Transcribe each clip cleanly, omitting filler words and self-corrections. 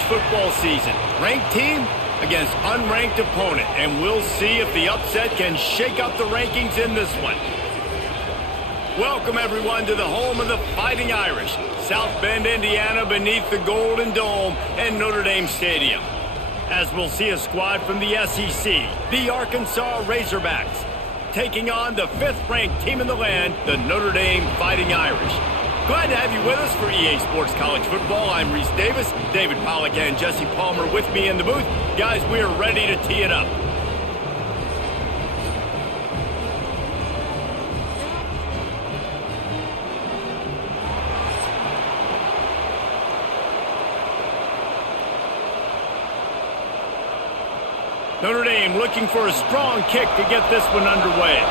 college football season. Ranked team against unranked opponent, and we'll see if the upset can shake up the rankings in this one. Welcome, everyone, to the home of the Fighting Irish, South Bend, Indiana, beneath the Golden Dome and Notre Dame Stadium. As we'll see a squad from the SEC, the Arkansas Razorbacks, taking on the 5th-ranked team in the land, the Notre Dame Fighting Irish. Glad to have you with us for EA Sports College Football. I'm Reese Davis, David Pollack and Jesse Palmer with me in the booth. Guys, we are ready to tee it up. Notre Dame looking for a strong kick to get this one underway.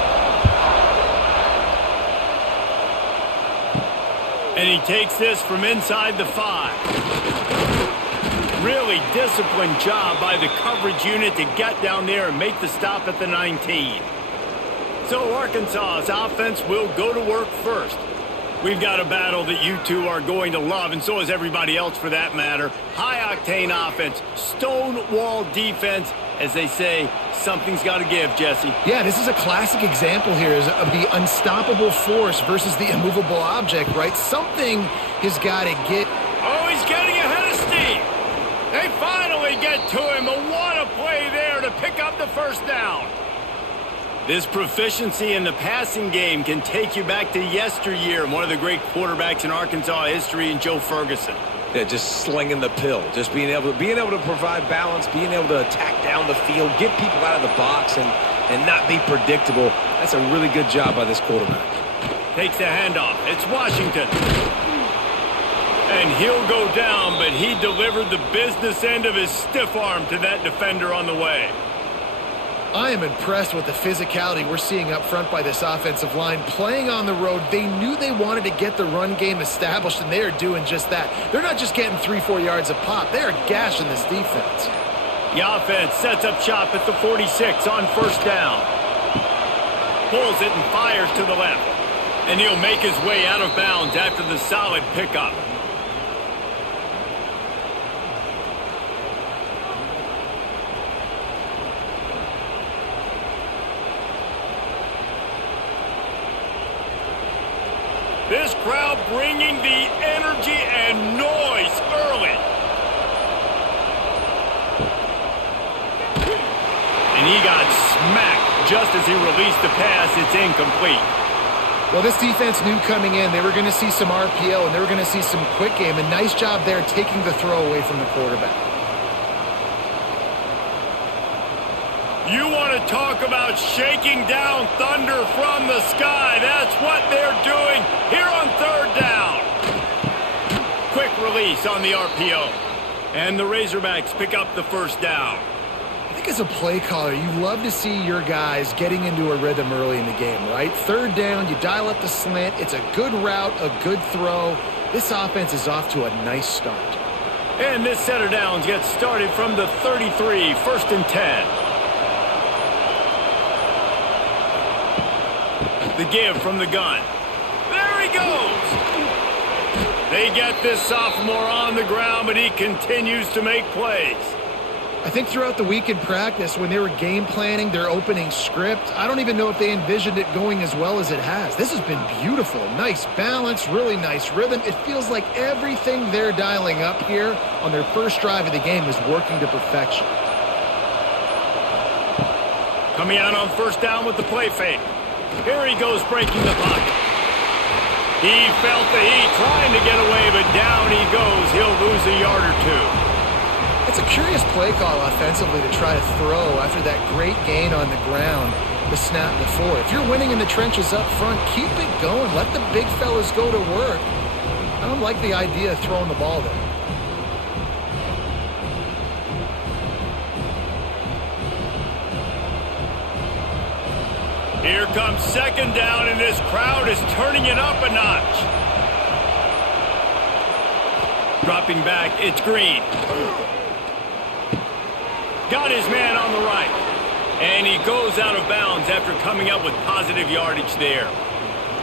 And he takes this from inside the 5. Really disciplined job by the coverage unit to get down there and make the stop at the 19. So Arkansas's offense will go to work first. We've got a battle that you two are going to love, and so is everybody else for that matter. High-octane offense, stone-wall defense. As they say, something's got to give, Jesse. Yeah, this is a classic example here of the unstoppable force versus the immovable object, right? Something has got to get. Oh, he's getting ahead of steam. They finally get to him. What a play there to pick up the first down. This proficiency in the passing game can take you back to yesteryear, one of the great quarterbacks in Arkansas history, and Joe Ferguson. Yeah, just slinging the pill, just being able to provide balance, being able to attack down the field, get people out of the box, and not be predictable. That's a really good job by this quarterback. Takes the handoff. It's Washington. And he'll go down, but he delivered the business end of his stiff arm to that defender on the way. I am impressed with the physicality we're seeing up front by this offensive line. Playing on the road, they knew they wanted to get the run game established, and they are doing just that. They're not just getting 3-4 yards a pop. They are gashing this defense. The offense sets up shop at the 46 on first down. Pulls it and fires to the left. And he'll make his way out of bounds after the solid pickup. This crowd bringing the energy and noise early. And he got smacked just as he released the pass. It's incomplete. Well, this defense knew coming in they were going to see some RPO and they were going to see some quick game. A nice job there taking the throw away from the quarterback. You want to talk about shaking down thunder from the sky. That's what they're doing here on third down. Quick release on the RPO. And the Razorbacks pick up the first down. I think as a play caller, you love to see your guys getting into a rhythm early in the game, right? Third down, you dial up the slant. It's a good route, a good throw. This offense is off to a nice start. And this set of downs gets started from the 33, 1st and 10. The give from the gun. There he goes. They get this sophomore on the ground, but he continues to make plays. I think throughout the week in practice, when they were game planning their opening script, I don't even know if they envisioned it going as well as it has. This has been beautiful. Nice balance, really nice rhythm. It feels like everything they're dialing up here on their first drive of the game is working to perfection. Coming out on first down with the play fake. Here he goes breaking the pocket. He felt the heat trying to get away, but down he goes. He'll lose a yard or two. It's a curious play call offensively to try to throw after that great gain on the ground the snap before. If you're winning in the trenches up front, keep it going. Let the big fellas go to work. I don't like the idea of throwing the ball there. Here comes second down, and this crowd is turning it up a notch. Dropping back, it's Green. Got his man on the right. And he goes out of bounds after coming up with positive yardage there.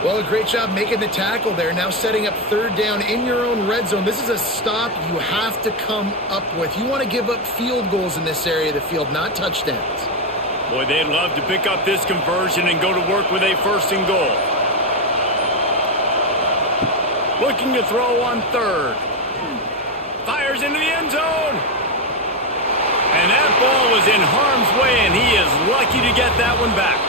Well, a great job making the tackle there. Now setting up third down in your own red zone. This is a stop you have to come up with. You want to give up field goals in this area of the field, not touchdowns. Boy, they'd love to pick up this conversion and go to work with a first and goal. Looking to throw on third. Fires into the end zone. And that ball was in harm's way, and he is lucky to get that one back.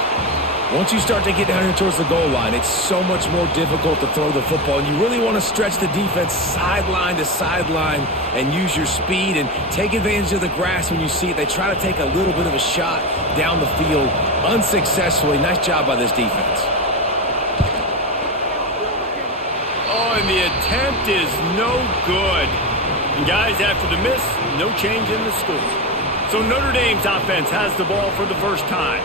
Once you start to get down here towards the goal line, it's so much more difficult to throw the football. And you really want to stretch the defense sideline to sideline and use your speed and take advantage of the grass when you see it. They try to take a little bit of a shot down the field unsuccessfully. Nice job by this defense. Oh, and the attempt is no good. And guys, after the miss, no change in the score. So Notre Dame's offense has the ball for the first time.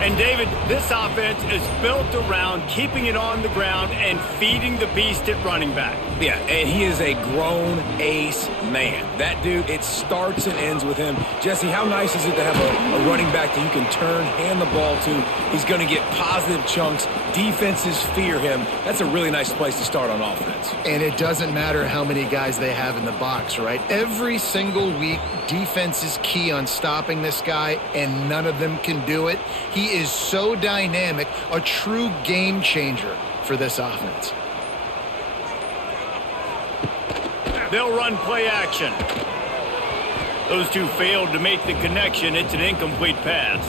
And, David, this offense is built around keeping it on the ground and feeding the beast at running back. Yeah, and he is a grown ace man. That dude, it starts and ends with him. Jesse, how nice is it to have a running back that you can turn, hand the ball to? He's going to get positive chunks. Defenses fear him. That's a really nice place to start on offense. And it doesn't matter how many guys they have in the box, right? Every single week, defense is key on stopping this guy, and none of them can do it. He is so dynamic, a true game changer for this offense. They'll run play action. Those two failed to make the connection. It's an incomplete pass.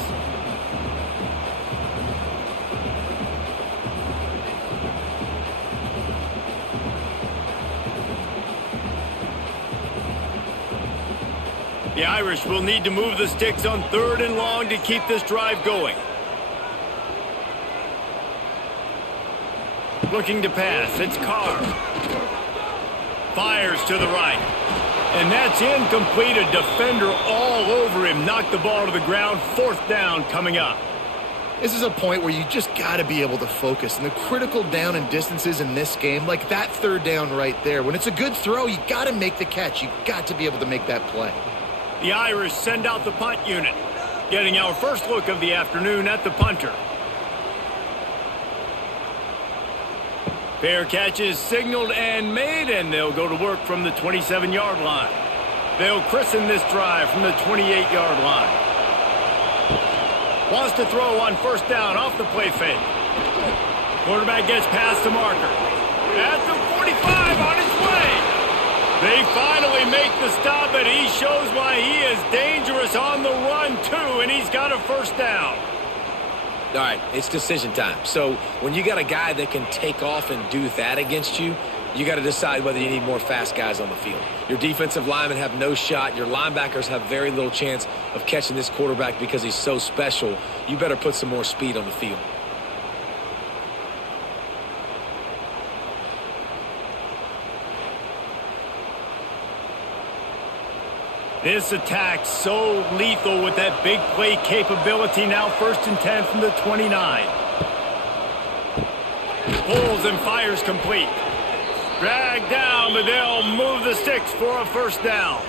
The Irish will need to move the sticks on third and long to keep this drive going. Looking to pass. It's Carr. Fires to the right. And that's incomplete. A defender all over him. Knocked the ball to the ground. Fourth down coming up. This is a point where you just got to be able to focus. And the critical down and distances in this game, like that third down right there, when it's a good throw, you got to make the catch. You got to be able to make that play. The Irish send out the punt unit. Getting our first look of the afternoon at the punter. Fair catch is signaled and made, and they'll go to work from the 27-yard line. They'll christen this drive from the 28-yard line. Wants to throw on first down off the play fake. Quarterback gets past the marker. At the 45 on his way. They finally make the stop, and he shows why he is dangerous on the run, too, and he's got a first down. All right, it's decision time. So when you got a guy that can take off and do that against you, you got to decide whether you need more fast guys on the field. Your defensive linemen have no shot. Your linebackers have very little chance of catching this quarterback because he's so special. You better put some more speed on the field. This attack so lethal with that big play capability. Now 1st and 10 from the 29. Pulls and fires complete. Dragged down, but they'll move the sticks for a first down.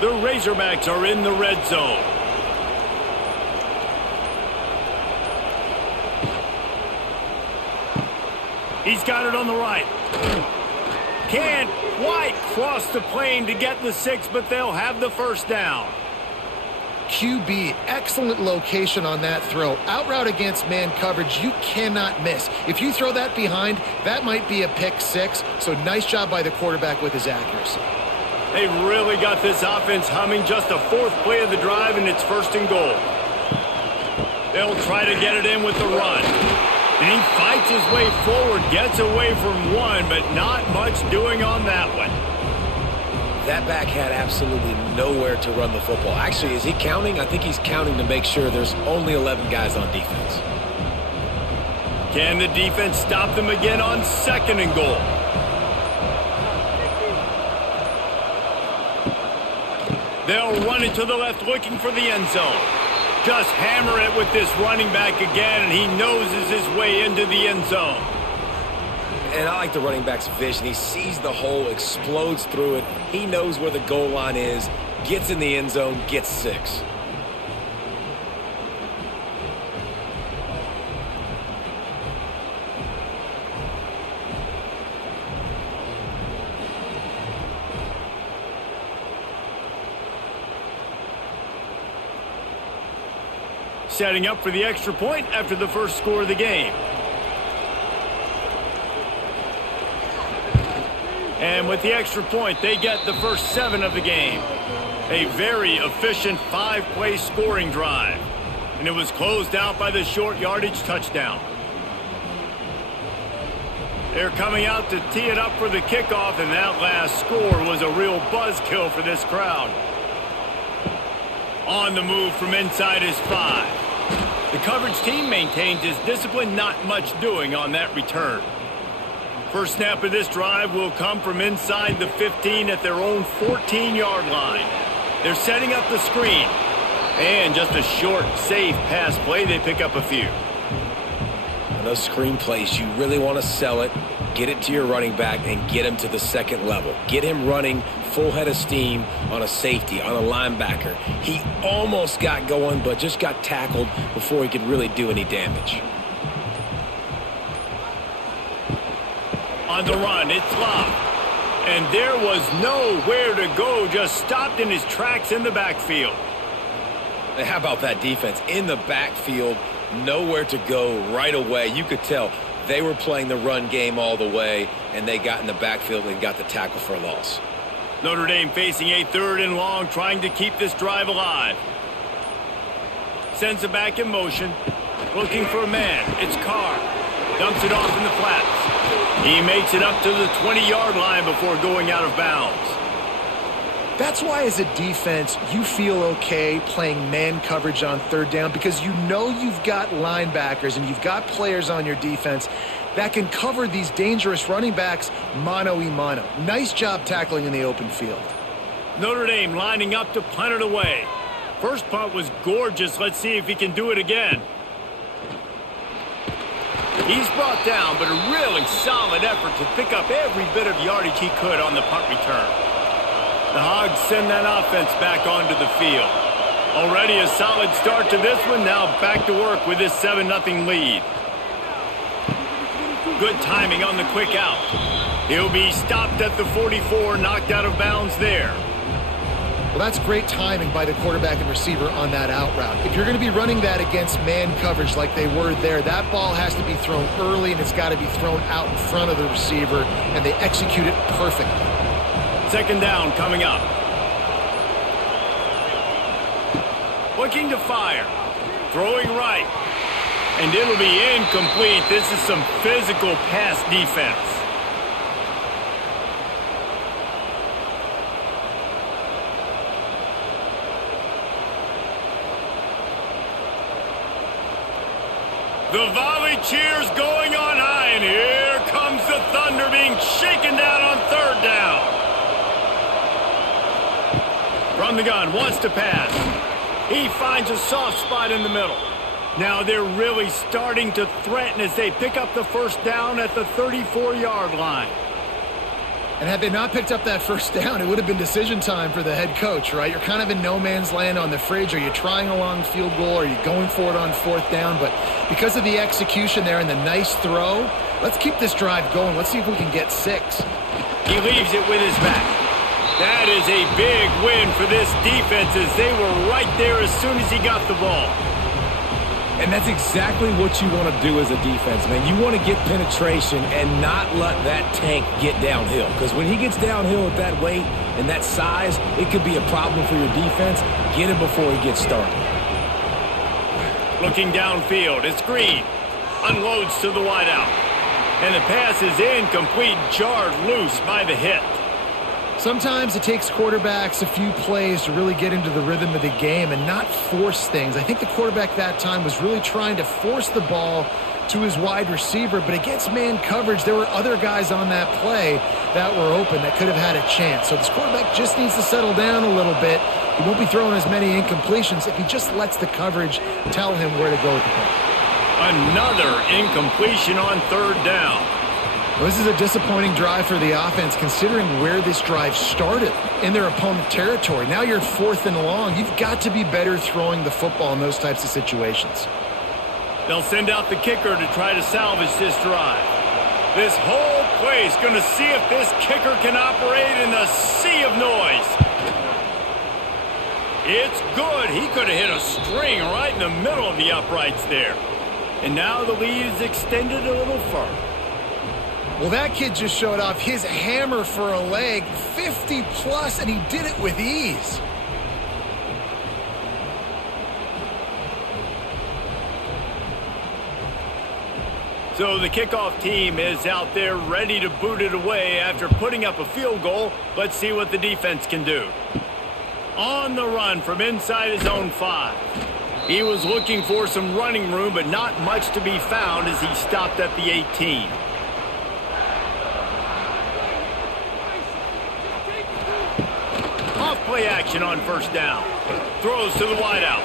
The Razorbacks are in the red zone. He's got it on the right. Can't quite cross the plane to get the 6, but they'll have the first down. QB, excellent location on that throw. Out route against man coverage, you cannot miss. If you throw that behind, that might be a pick 6. So nice job by the quarterback with his accuracy. They really got this offense humming. Just a 4th play of the drive, and it's 1st and goal. They'll try to get it in with the run. And he fights his way forward, gets away from one, but not much doing on that one. That back had absolutely nowhere to run the football. Actually, is he counting? I think he's counting to make sure there's only 11 guys on defense. Can the defense stop them again on 2nd and goal? They'll run it to the left, looking for the end zone. Just hammer it with this running back again, and he noses his way into the end zone. And I like the running back's vision. He sees the hole, explodes through it. He knows where the goal line is, gets in the end zone, gets 6. Setting up for the extra point after the first score of the game. And with the extra point, they get the first 7 of the game. A very efficient 5-play scoring drive. And it was closed out by the short yardage touchdown. They're coming out to tee it up for the kickoff, and that last score was a real buzzkill for this crowd. On the move from inside his 5. The coverage team maintains his discipline, not much doing on that return. First snap of this drive will come from inside the 15 at their own 14-yard line. They're setting up the screen. And just a short, safe pass play, they pick up a few. On those screen plays, you really want to sell it, get it to your running back, and get him to the second level. Get him running full head of steam on a safety, on a linebacker. He almost got going, but just got tackled before he could really do any damage. On the run, it's locked. And there was nowhere to go, just stopped in his tracks in the backfield. And how about that defense? In the backfield, nowhere to go right away. You could tell they were playing the run game all the way, and they got in the backfield and got the tackle for a loss. Notre Dame facing a 3rd and long, trying to keep this drive alive. Sends it back in motion. Looking for a man. It's Carr. Dumps it off in the flats. He makes it up to the 20-yard line before going out of bounds. That's why as a defense, you feel okay playing man coverage on 3rd down, because you know you've got linebackers and you've got players on your defense that can cover these dangerous running backs mano-a-mano. Nice job tackling in the open field. Notre Dame lining up to punt it away. First punt was gorgeous. Let's see if he can do it again. He's brought down, but a really solid effort to pick up every bit of yardage he could on the punt return. The Hogs send that offense back onto the field. Already a solid start to this one. Now back to work with this 7-0 lead. Good timing on the quick out. He'll be stopped at the 44, knocked out of bounds there. Well, that's great timing by the quarterback and receiver on that out route. If you're going to be running that against man coverage like they were there, that ball has to be thrown early, and it's got to be thrown out in front of the receiver, and they execute it perfectly. 2nd down coming up. Looking to fire. Throwing right. And it'll be incomplete. This is some physical pass defense. The volley cheers going on high, and here comes the Thunder being shaken down on 3rd down. From the gun, wants to pass. He finds a soft spot in the middle. Now they're really starting to threaten as they pick up the first down at the 34-yard line. And had they not picked up that first down, it would have been decision time for the head coach, right? You're kind of in no man's land on the fridge. Are you trying a long field goal? Are you going for it on 4th down? But because of the execution there and the nice throw, let's keep this drive going. Let's see if we can get 6. He leaves it with his back. That is a big win for this defense as they were right there as soon as he got the ball. And that's exactly what you want to do as a defense, man. You want to get penetration and not let that tank get downhill. Because when he gets downhill at that weight and that size, it could be a problem for your defense. Get him before he gets started. Looking downfield, it's Green. Unloads to the wideout. And the pass is incomplete, jarred loose by the hit. Sometimes it takes quarterbacks a few plays to really get into the rhythm of the game and not force things. I think the quarterback that time was really trying to force the ball to his wide receiver, but against man coverage, there were other guys on that play that were open that could have had a chance. So this quarterback just needs to settle down a little bit. He won't be throwing as many incompletions if he just lets the coverage tell him where to go with the ball. Another incompletion on 3rd down. Well, this is a disappointing drive for the offense considering where this drive started in their opponent territory. Now you're 4th and long. You've got to be better throwing the football in those types of situations. They'll send out the kicker to try to salvage this drive. This whole play is going to see if this kicker can operate in the sea of noise. It's good. He could have hit a string right in the middle of the uprights there. And now the lead is extended a little further. Well, that kid just showed off his hammer for a leg, 50-plus, and he did it with ease. So the kickoff team is out there ready to boot it away after putting up a field goal. Let's see what the defense can do. On the run from inside his own 5. He was looking for some running room, but not much to be found as he stopped at the 18. Off-play action on first down. Throws to the wideout.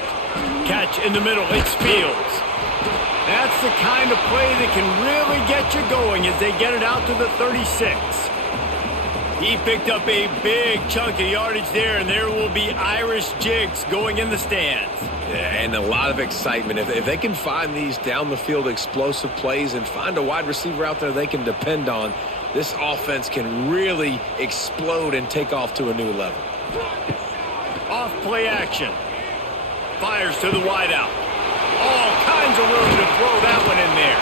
Catch in the middle. It's Fields. That's the kind of play that can really get you going as they get it out to the 36. He picked up a big chunk of yardage there, and there will be Irish jigs going in the stands. Yeah, and a lot of excitement. If they can find these down-the-field explosive plays and find a wide receiver out there they can depend on, this offense can really explode and take off to a new level. Off-play action. Fires to the wideout. All kinds of room to throw that one in there.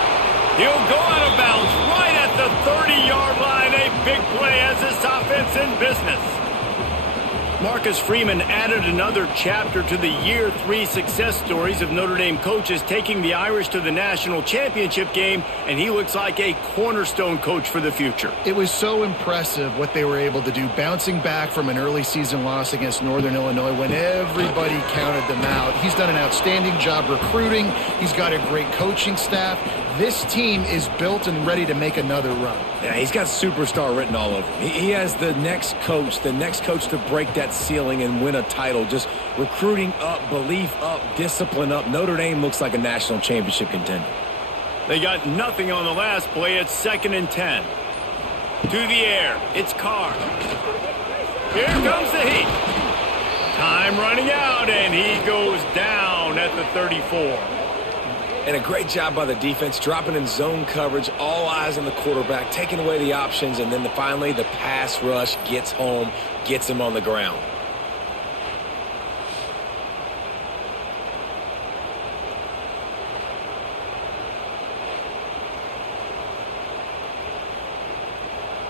He'll go out of bounds right at the 30-yard line. A big play as this offense in business. Marcus Freeman added another chapter to the Year 3 success stories of Notre Dame coaches taking the Irish to the national championship game, and he looks like a cornerstone coach for the future. It was so impressive what they were able to do, bouncing back from an early season loss against Northern Illinois when everybody counted them out. He's done an outstanding job recruiting. He's got a great coaching staff. This team is built and ready to make another run. Yeah, he's got superstar written all over him. He has the next coach to break that ceiling and win a title. Just recruiting up, belief up, discipline up. Notre Dame looks like a national championship contender. They got nothing on the last play. It's 2nd and 10. To the air. It's Carr. Here comes the heat. Time running out, and he goes down at the 34. And a great job by the defense, dropping in zone coverage, all eyes on the quarterback, taking away the options, and then finally the pass rush gets home, gets him on the ground.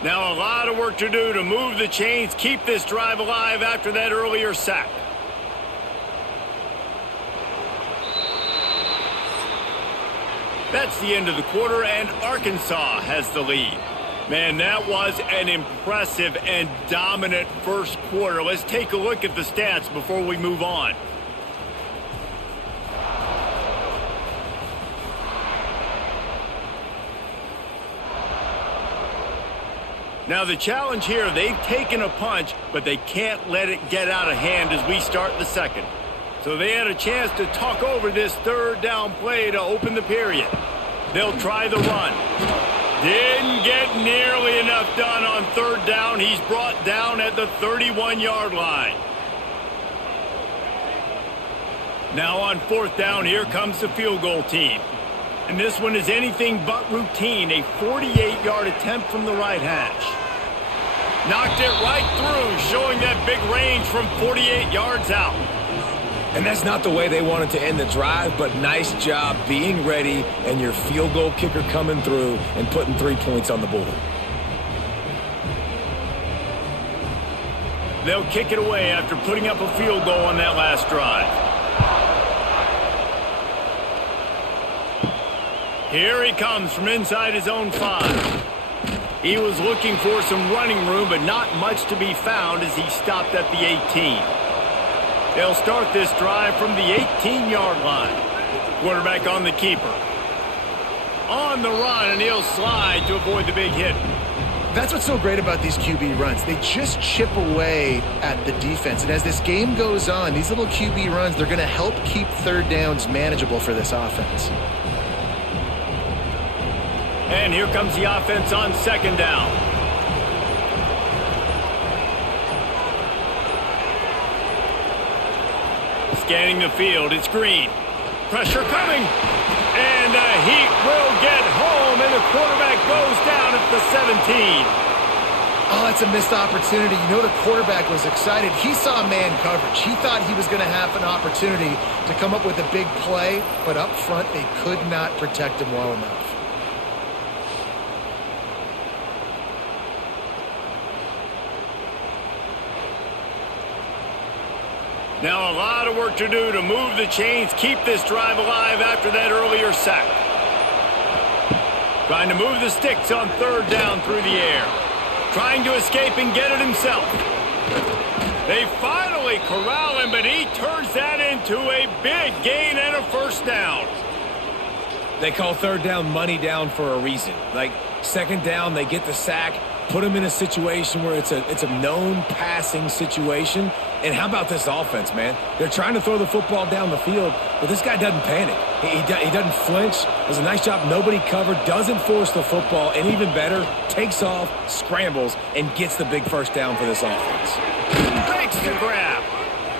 Now a lot of work to do to move the chains, keep this drive alive after that earlier sack. That's the end of the quarter, and Arkansas has the lead. Man, that was an impressive and dominant first quarter. Let's take a look at the stats before we move on. Now the challenge here, they've taken a punch, but they can't let it get out of hand as we start the second. So they had a chance to talk over this 3rd down play to open the period. They'll try the run. Didn't get nearly enough done on 3rd down. He's brought down at the 31-yard line. Now on 4th down, here comes the field goal team. And this one is anything but routine. A 48-yard attempt from the right hash. Knocked it right through, showing that big range from 48 yards out. And that's not the way they wanted to end the drive, but nice job being ready and your field goal kicker coming through and putting 3 points on the board. They'll kick it away after putting up a field goal on that last drive. Here he comes from inside his own 5. He was looking for some running room, but not much to be found as he stopped at the 18. They'll start this drive from the 18-yard line. Quarterback on the keeper. On the run, and he'll slide to avoid the big hit. That's what's so great about these QB runs. They just chip away at the defense. And as this game goes on, these little QB runs, they're going to help keep 3rd downs manageable for this offense. And here comes the offense on second down. Scanning the field, it's Green. Pressure coming. And he will get home, and the quarterback goes down at the 17. Oh, that's a missed opportunity. You know the quarterback was excited. He saw man coverage. He thought he was going to have an opportunity to come up with a big play, but up front they could not protect him well enough. Now a lot of work to do to move the chains, keep this drive alive after that earlier sack. Trying to move the sticks on third down through the air. Trying to escape and get it himself. They finally corral him, but he turns that into a big gain and a first down. They call third down money down for a reason. Like second down, they get the sack, put him in a situation where it's a known passing situation. And how about this offense, man? They're trying to throw the football down the field, but this guy doesn't panic. He doesn't flinch. Does a nice job. Nobody covered. Doesn't force the football. And even better, takes off, scrambles, and gets the big first down for this offense. Makes the grab.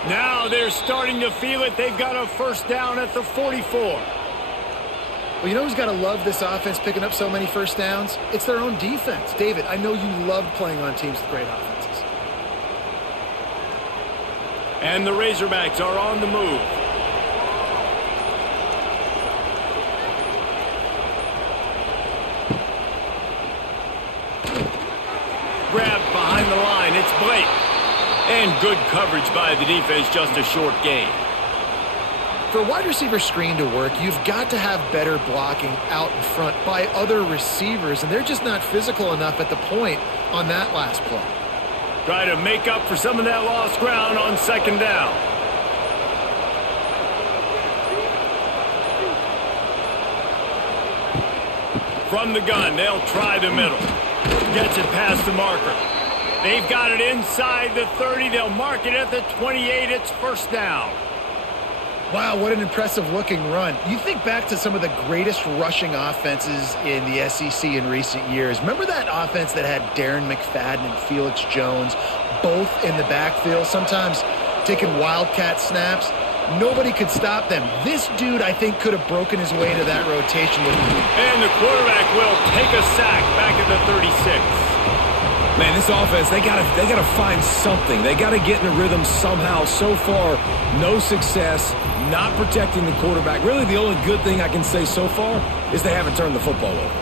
Now they're starting to feel it. They've got a first down at the 44. Well, you know who's got to love this offense picking up so many first downs? It's their own defense. David, I know you love playing on teams with great offenses. And the Razorbacks are on the move. Grabbed behind the line. It's Blake. And good coverage by the defense, just a short gain. For a wide receiver screen to work, you've got to have better blocking out in front by other receivers, and they're just not physical enough at the point on that last play. Try to make up for some of that lost ground on second down. From the gun, they'll try the middle. Gets it past the marker. They've got it inside the 30. They'll mark it at the 28. It's first down. Wow, what an impressive-looking run. You think back to some of the greatest rushing offenses in the SEC in recent years. Remember that offense that had Darren McFadden and Felix Jones both in the backfield, sometimes taking wildcat snaps? Nobody could stop them. This dude, I think, could have broken his way into that rotation. And the quarterback will take a sack back at the 36. Man, this offense, they gotta find something. They gotta get in a rhythm somehow. So far, no success, not protecting the quarterback. Really, the only good thing I can say so far is they haven't turned the football over.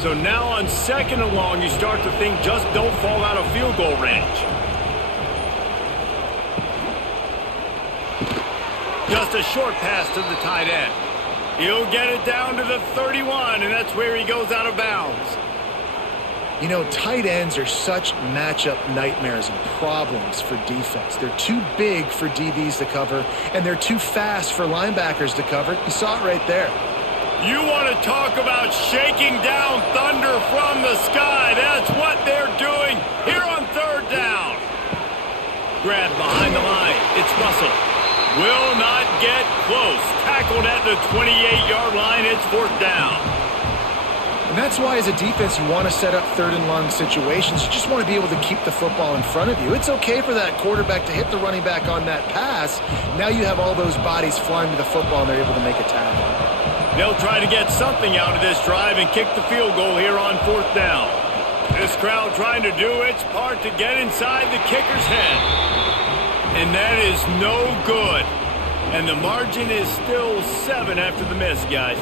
So now on second and long, you start to think just don't fall out of field goal range. Just a short pass to the tight end. He'll get it down to the 31, and that's where he goes out of bounds. You know, tight ends are such matchup nightmares and problems for defense. They're too big for DBs to cover, and they're too fast for linebackers to cover. You saw it right there. You want to talk about shaking down thunder from the sky. That's what they're doing here on third down. Grabbed behind the line. It's Russell. Will not get close. Tackled at the 28-yard line. It's fourth down. And that's why as a defense you want to set up third and long situations. You just want to be able to keep the football in front of you. It's okay for that quarterback to hit the running back on that pass. Now you have all those bodies flying to the football and they're able to make a tackle. They'll try to get something out of this drive and kick the field goal here on fourth down. This crowd trying to do its part to get inside the kicker's head. And that is no good. And the margin is still 7 after the miss, guys.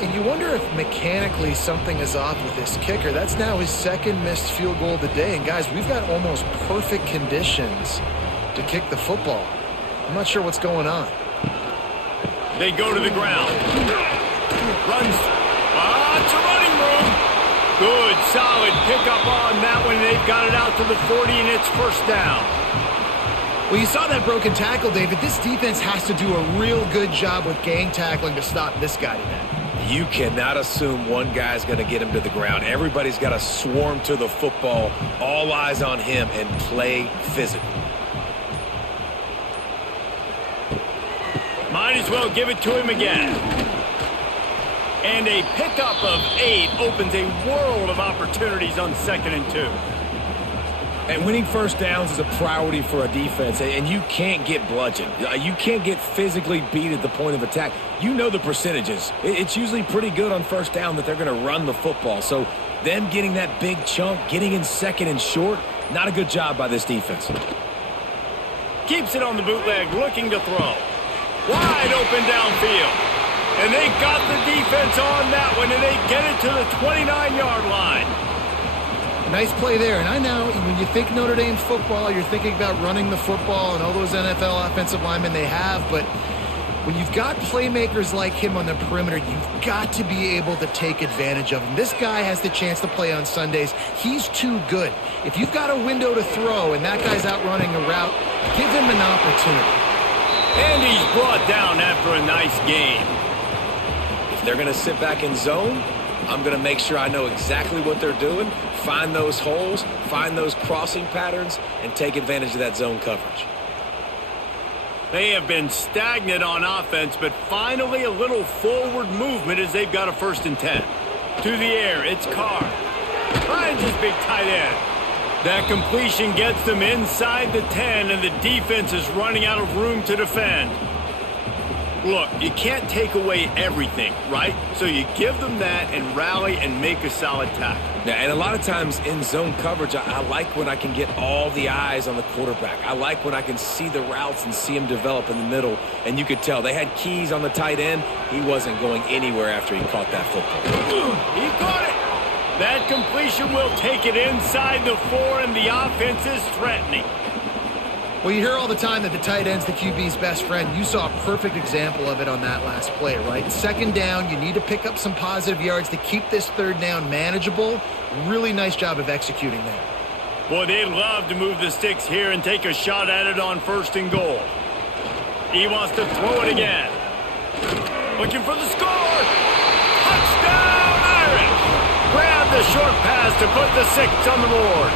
And you wonder if mechanically something is off with this kicker. That's now his second missed field goal of the day. And guys, we've got almost perfect conditions to kick the football. I'm not sure what's going on. They go to the ground. Runs. It's a running room. Good, solid pickup on that one. They've got it out to the 40, and it's first down. Well, you saw that broken tackle, David. This defense has to do a real good job with gang tackling to stop this guy today. You cannot assume one guy's going to get him to the ground. Everybody's got to swarm to the football, all eyes on him, and play physical. Might as well give it to him again. And a pickup of 8 opens a world of opportunities on 2nd and 2. And winning first downs is a priority for a defense, and you can't get bludgeoned. You can't get physically beat at the point of attack. You know the percentages. It's usually pretty good on first down that they're going to run the football. So them getting that big chunk, getting in 2nd and short, not a good job by this defense. Keeps it on the bootleg, looking to throw. Wide open downfield. And they got the defense on that one, and they get it to the 29-yard line. Nice play there. And I know when you think Notre Dame football, you're thinking about running the football and all those NFL offensive linemen they have. But when you've got playmakers like him on the perimeter, you've got to be able to take advantage of him. This guy has the chance to play on Sundays. He's too good. If you've got a window to throw and that guy's out running a route, give him an opportunity. And he's brought down after a nice game. If they're going to sit back in zone, I'm going to make sure I know exactly what they're doing, find those holes, find those crossing patterns, and take advantage of that zone coverage. They have been stagnant on offense, but finally a little forward movement as they've got a 1st and 10. To the air, it's Carr. Finds his big tight end. That completion gets them inside the 10, and the defense is running out of room to defend. Look, you can't take away everything, right? So you give them that and rally and make a solid tackle. Yeah, and a lot of times in zone coverage, I like when I can get all the eyes on the quarterback. I like when I can see the routes and see him develop in the middle. And you could tell they had keys on the tight end. He wasn't going anywhere after he caught that football. He caught it. That completion will take it inside the 4, and the offense is threatening. Well, you hear all the time that the tight end's the QB's best friend. You saw a perfect example of it on that last play, right? 2nd down, you need to pick up some positive yards to keep this 3rd down manageable. Really nice job of executing there. Boy, they'd love to move the sticks here and take a shot at it on 1st and goal. He wants to throw it again. Looking for the score. Touchdown, Irish. Grab the short pass to put the 6 on the board.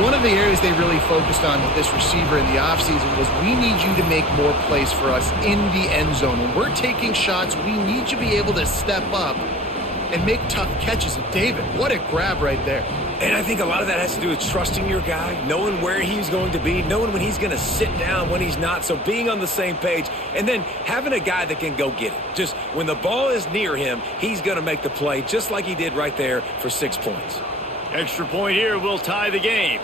One of the areas they really focused on with this receiver in the offseason was we need you to make more plays for us in the end zone. When we're taking shots, we need you to be able to step up and make tough catches. And David, what a grab right there. And I think a lot of that has to do with trusting your guy, knowing where he's going to be, knowing when he's going to sit down, when he's not. So being on the same page, and then having a guy that can go get it. Just when the ball is near him, he's going to make the play just like he did right there for 6 points. Extra point here will tie the game.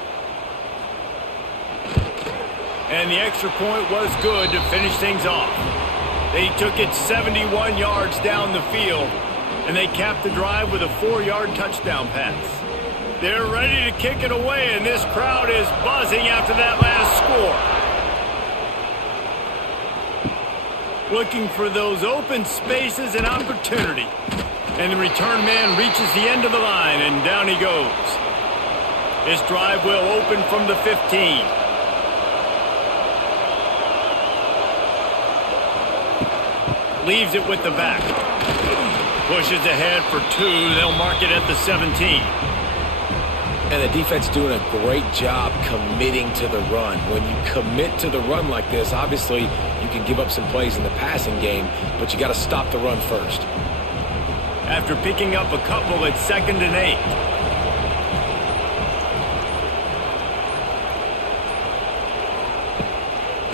And the extra point was good to finish things off. They took it 71 yards down the field, and they capped the drive with a 4-yard touchdown pass. They're ready to kick it away, and this crowd is buzzing after that last score. Looking for those open spaces and opportunity. And the return man reaches the end of the line, and down he goes. This drive will open from the 15. Leaves it with the back. Pushes ahead for 2. They'll mark it at the 17. And the defense doing a great job committing to the run. When you commit to the run like this, obviously you can give up some plays in the passing game, but you got to stop the run first. After picking up a couple, it's 2nd and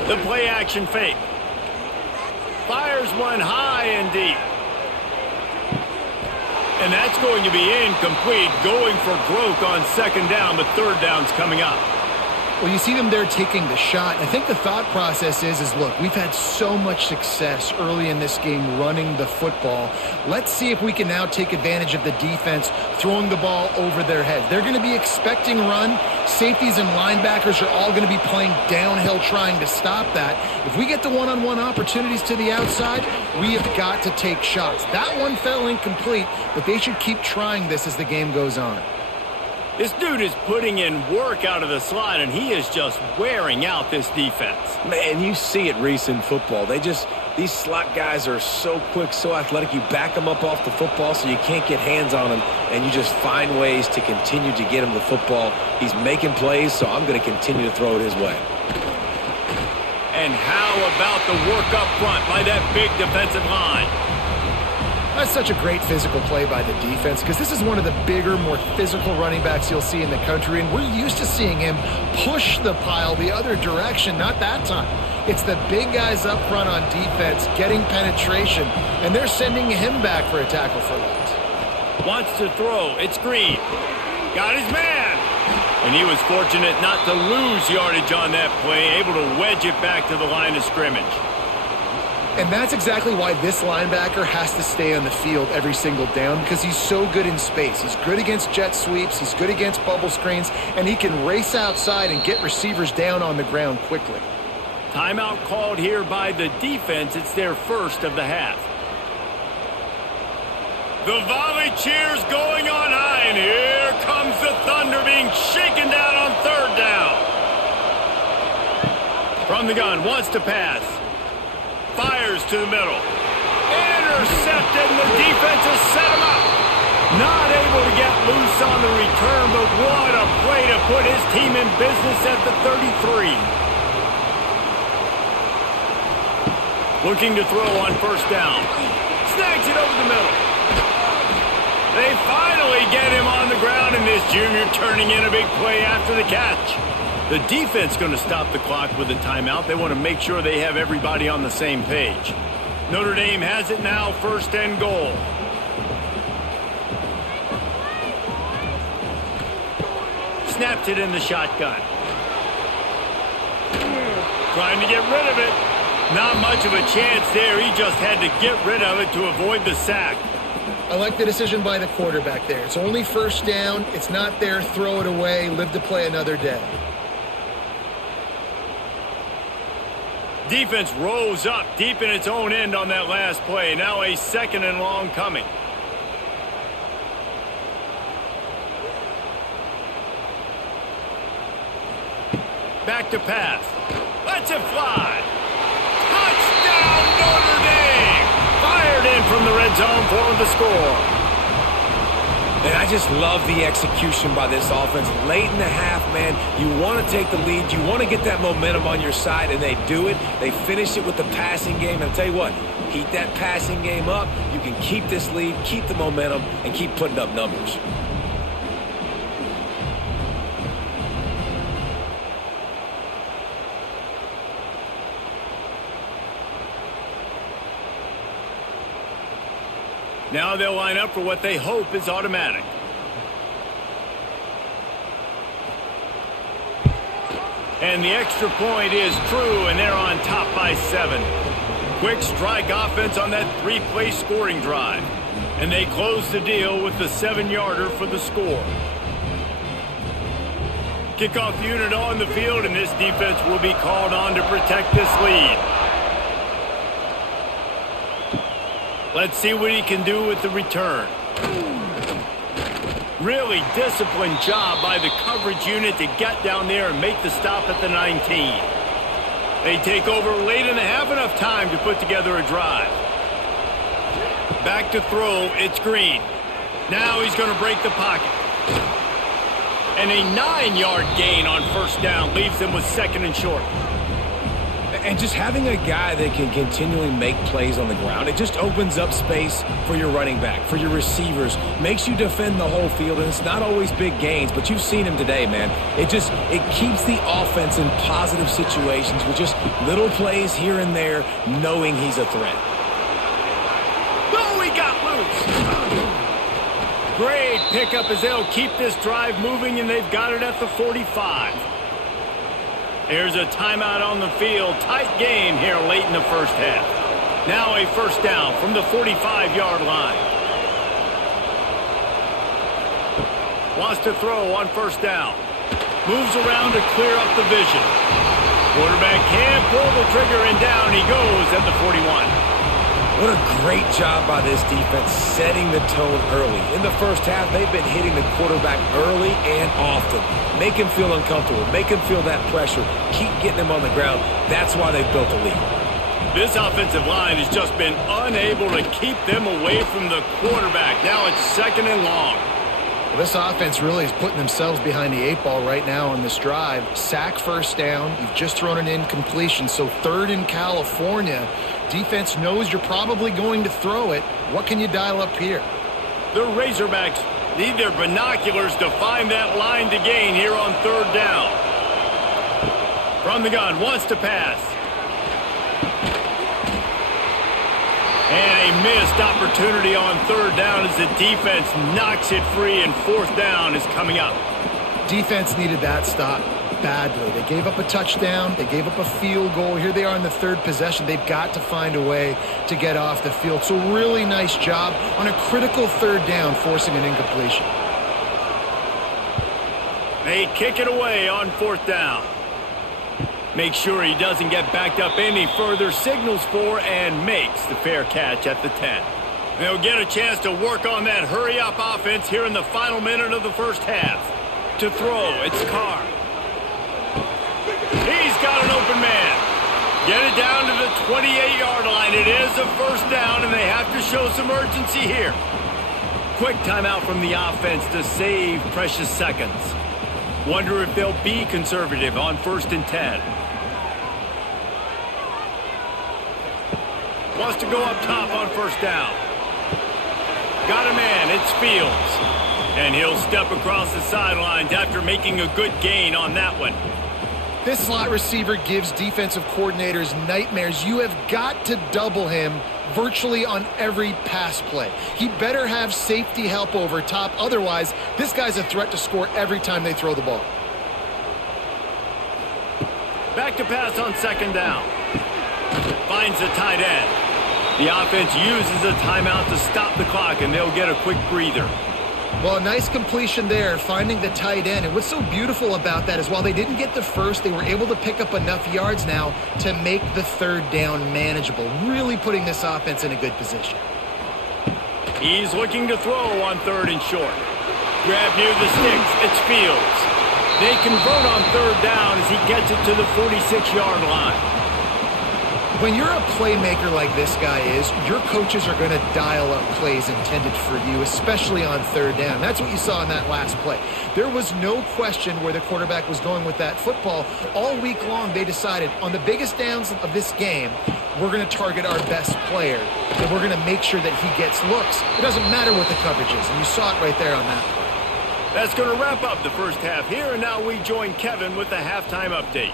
8. The play action fake. Fires one high and deep. And that's going to be incomplete, going for broke on 2nd down, but 3rd down's coming up. Well, you see them there taking the shot. I think the thought process is look, we've had so much success early in this game running the football. Let's see if we can now take advantage of the defense throwing the ball over their heads. They're going to be expecting run. Safeties and linebackers are all going to be playing downhill trying to stop that. If we get the one-on-one opportunities to the outside, we have got to take shots. That one fell incomplete, but they should keep trying this as the game goes on. This dude is putting in work out of the slot, and he is just wearing out this defense. Man, you see it, Reese, in football. They just These slot guys are so quick, so athletic. You back them up off the football so you can't get hands on them, and you just find ways to continue to get him the football. He's making plays, so I'm going to continue to throw it his way. And how about the work up front by that big defensive line? That's such a great physical play by the defense because this is one of the bigger, more physical running backs you'll see in the country, and we're used to seeing him push the pile the other direction. Not that time. It's the big guys up front on defense getting penetration, and they're sending him back for a tackle for loss. Wants to throw. It's Green. Got his man. And he was fortunate not to lose yardage on that play, able to wedge it back to the line of scrimmage. And that's exactly why this linebacker has to stay on the field every single down, because he's so good in space. He's good against jet sweeps, he's good against bubble screens, and he can race outside and get receivers down on the ground quickly. Timeout called here by the defense. It's their first of the half. The volley cheers going on high, and here comes the Thunder being shaken down on third down. From the gun, wants to pass. Fires to the middle. Intercepted, and the defense has set him up. Not able to get loose on the return, but what a play to put his team in business at the 33. Looking to throw on first down. Snags it over the middle. They finally get him on the ground, and this junior turning in a big play after the catch. The defense going to stop the clock with a timeout. They want to make sure they have everybody on the same page. Notre Dame has it now, first and goal. Snaps it in the shotgun. Trying to get rid of it. Not much of a chance there. He just had to get rid of it to avoid the sack. I like the decision by the quarterback there. It's only first down. It's not there. Throw it away. Live to play another day. Defense rose up deep in its own end on that last play. Now a second and long coming. Back to pass. Lets it fly. Touchdown Notre Dame! Fired in from the red zone for the score. And I just love the execution by this offense. Late in the half, man, you want to take the lead. You want to get that momentum on your side, and they do it. They finish it with the passing game. And I'll tell you what, heat that passing game up. You can keep this lead, keep the momentum, and keep putting up numbers. Now they'll line up for what they hope is automatic. And the extra point is true, and they're on top by 7. Quick strike offense on that 3-play scoring drive. And they close the deal with the 7-yarder for the score. Kickoff unit on the field, and this defense will be called on to protect this lead. Let's see what he can do with the return. Really disciplined job by the coverage unit to get down there and make the stop at the 19. They take over late in the half, enough time to put together a drive. Back to throw, it's Green. Now he's going to break the pocket. And a 9-yard gain on first down leaves them with second and short. And just having a guy that can continually make plays on the ground, it just opens up space for your running back, for your receivers, makes you defend the whole field, and it's not always big gains, but you've seen him today, man. It keeps the offense in positive situations with just little plays here and there, knowing he's a threat. Oh, he got loose. Great pickup as they'll keep this drive moving, and they've got it at the 45. There's a timeout on the field. Tight game here late in the first half. Now a first down from the 45-yard line. Wants to throw on first down. Moves around to clear up the vision. Quarterback can't pull the trigger, and down he goes at the 41. What a great job by this defense setting the tone early. In the first half, they've been hitting the quarterback early and often. Make him feel uncomfortable. Make him feel that pressure. Keep getting him on the ground. That's why they've built the lead. This offensive line has just been unable to keep them away from the quarterback. Now it's 2nd and long. Well, this offense really is putting themselves behind the 8 ball right now on this drive. Sack, 1st down. You've just thrown an incompletion, so 3rd in California. Defense knows you're probably going to throw it. What can you dial up here? The Razorbacks need their binoculars to find that line to gain here on 3rd down. From the gun, wants to pass. And a missed opportunity on 3rd down as the defense knocks it free, and 4th down is coming up. Defense needed that stop badly. They gave up a touchdown. They gave up a field goal. Here they are in the 3rd possession. They've got to find a way to get off the field. So really nice job on a critical 3rd down, forcing an incompletion. They kick it away on 4th down. Make sure he doesn't get backed up any further, signals for and makes the fair catch at the 10. They'll get a chance to work on that hurry-up offense here in the final minute of the 1st half. To throw, it's Carr. He's got an open man. Get it down to the 28-yard line. It is a 1st down, and they have to show some urgency here. Quick timeout from the offense to save precious seconds. Wonder if they'll be conservative on 1st and 10. Wants to go up top on 1st down. Got a man, it's Fields. And he'll step across the sidelines after making a good gain on that one. This slot receiver gives defensive coordinators nightmares. You have got to double him virtually on every pass play. He better have safety help over top. Otherwise, this guy's a threat to score every time they throw the ball. Back to pass on 2nd down. Finds the tight end. The offense uses a timeout to stop the clock, and they'll get a quick breather. Well, a nice completion there, finding the tight end. And what's so beautiful about that is while they didn't get the first, they were able to pick up enough yards now to make the 3rd down manageable, really putting this offense in a good position. He's looking to throw on 3rd and short. Grab near the sticks. It's Fields. They convert on 3rd down as he gets it to the 46-yard line. When you're a playmaker like this guy is, your coaches are going to dial up plays intended for you, especially on 3rd down. That's what you saw in that last play. There was no question where the quarterback was going with that football. All week long, they decided on the biggest downs of this game, we're going to target our best player, and we're going to make sure that he gets looks. It doesn't matter what the coverage is, and you saw it right there on that play. That's going to wrap up the 1st half here, and now we join Kevin with the halftime update.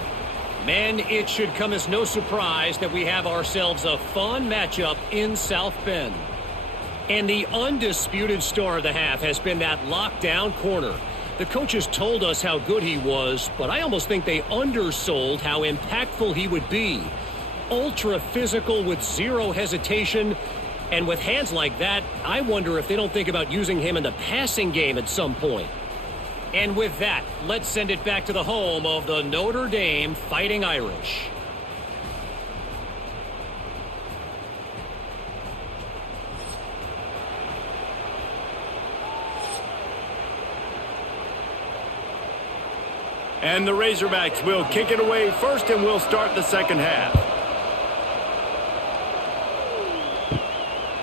Men, it should come as no surprise that we have ourselves a fun matchup in South Bend. And the undisputed star of the half has been that lockdown corner. The coaches told us how good he was, but I almost think they undersold how impactful he would be. Ultra physical with zero hesitation. And with hands like that, I wonder if they don't think about using him in the passing game at some point. And with that, let's send it back to the home of the Notre Dame Fighting Irish. And the Razorbacks will kick it away first, and we'll start the 2nd half.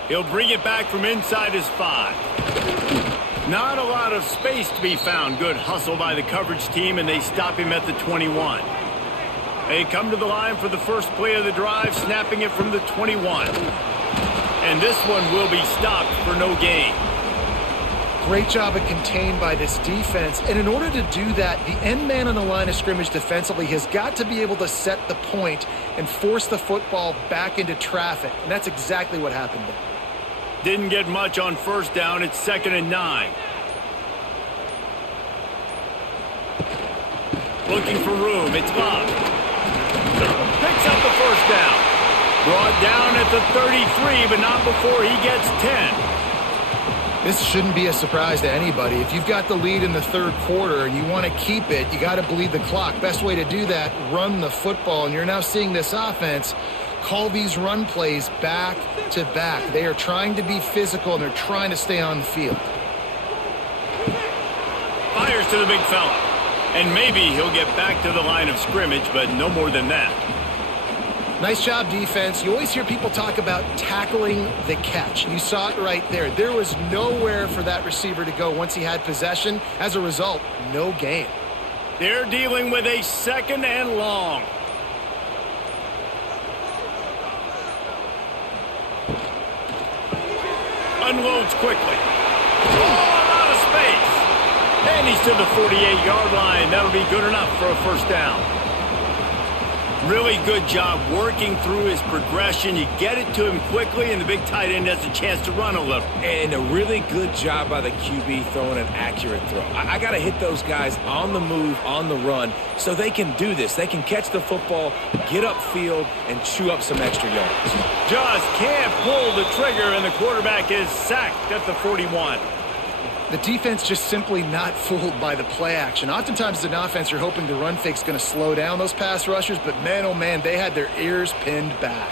He'll bring it back from inside his 5. Not a lot of space to be found. Good hustle by the coverage team, and they stop him at the 21. They come to the line for the first play of the drive, snapping it from the 21. And this one will be stopped for no gain. Great job of contained by this defense. And in order to do that, the end man on the line of scrimmage defensively has got to be able to set the point and force the football back into traffic. And that's exactly what happened there. Didn't get much on 1st down. It's 2nd and 9. Looking for room. It's Bob. Picks up the 1st down. Brought down at the 33, but not before he gets 10. This shouldn't be a surprise to anybody. If you've got the lead in the 3rd quarter and you want to keep it, you got to bleed the clock. Best way to do that, run the football. And you're now seeing this offense call these run plays back to back. They are trying to be physical, and they're trying to stay on the field. Fires to the big fella. And maybe he'll get back to the line of scrimmage, but no more than that. Nice job, defense. You always hear people talk about tackling the catch. You saw it right there. There was nowhere for that receiver to go once he had possession. As a result, no gain. They're dealing with a 2nd and long. Unloads quickly. Oh, a lot of space. And he's to the 48-yard line. That'll be good enough for a first down. Really good job working through his progression. You get it to him quickly, and the big tight end has a chance to run a little. And a really good job by the QB throwing an accurate throw. I got to hit those guys on the move, on the run, so they can do this. They can catch the football, get upfield, and chew up some extra yards. Just can't pull the trigger, and the quarterback is sacked at the 41. The defense just simply not fooled by the play action. Oftentimes, as an offense, you're hoping the run fake's going to slow down those pass rushers, but man, oh man, they had their ears pinned back.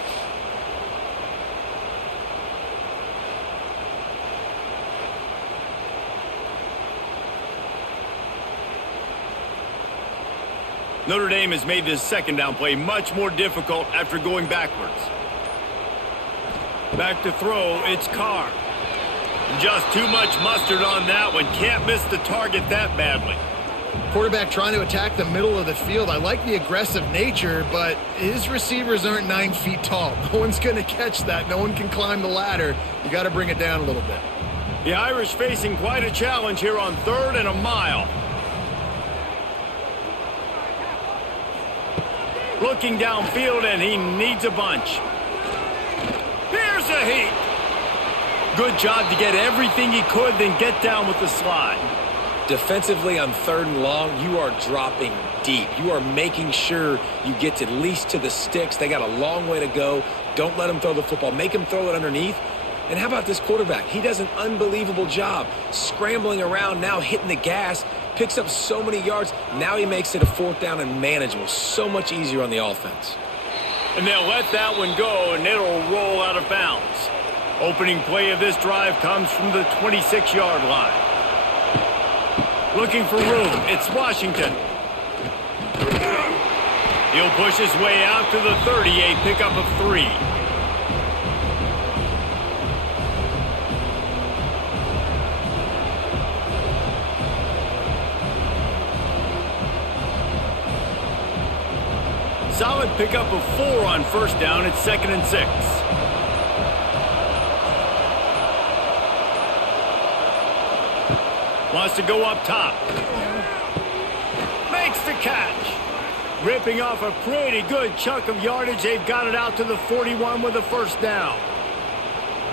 Notre Dame has made this 2nd down play much more difficult after going backwards. Back to throw, it's Carr. Just too much mustard on that one. Can't miss the target that badly. Quarterback trying to attack the middle of the field. I like the aggressive nature, but his receivers aren't 9 feet tall. No one's going to catch that. No one can climb the ladder. You got to bring it down a little bit. The Irish facing quite a challenge here on 3rd and a mile. Looking downfield, and he needs a bunch. Here's a heat. Good job to get everything he could, then get down with the slide. Defensively on 3rd and long, you are dropping deep. You are making sure you get at least to the sticks. They got a long way to go. Don't let them throw the football. Make them throw it underneath. And how about this quarterback? He does an unbelievable job scrambling around, now hitting the gas, picks up so many yards. Now he makes it a 4th down and manageable. So much easier on the offense. And they'll let that one go, and it'll roll out of bounds. Opening play of this drive comes from the 26-yard line. Looking for room. It's Washington. He'll push his way out to the 38, pickup of 3. Solid pickup of 4 on 1st down. It's 2nd and 6. Wants to go up top. Makes the catch. Ripping off a pretty good chunk of yardage. They've got it out to the 41 with a 1st down.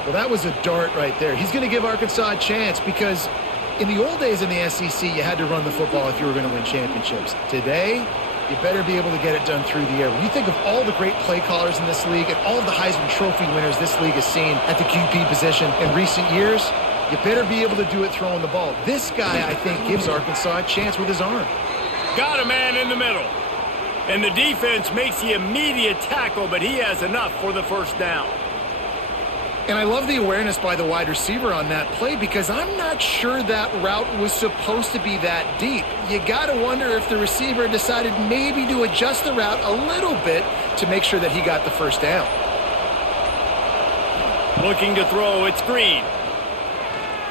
Well, that was a dart right there. He's going to give Arkansas a chance because in the old days in the SEC, you had to run the football if you were going to win championships. Today, you better be able to get it done through the air. When you think of all the great play callers in this league and all of the Heisman Trophy winners this league has seen at the QB position in recent years, you better be able to do it throwing the ball. This guy, I think, gives Arkansas a chance with his arm. Got a man in the middle. And the defense makes the immediate tackle, but he has enough for the 1st down. And I love the awareness by the wide receiver on that play because I'm not sure that route was supposed to be that deep. You got to wonder if the receiver decided maybe to adjust the route a little bit to make sure that he got the 1st down. Looking to throw, it's Green.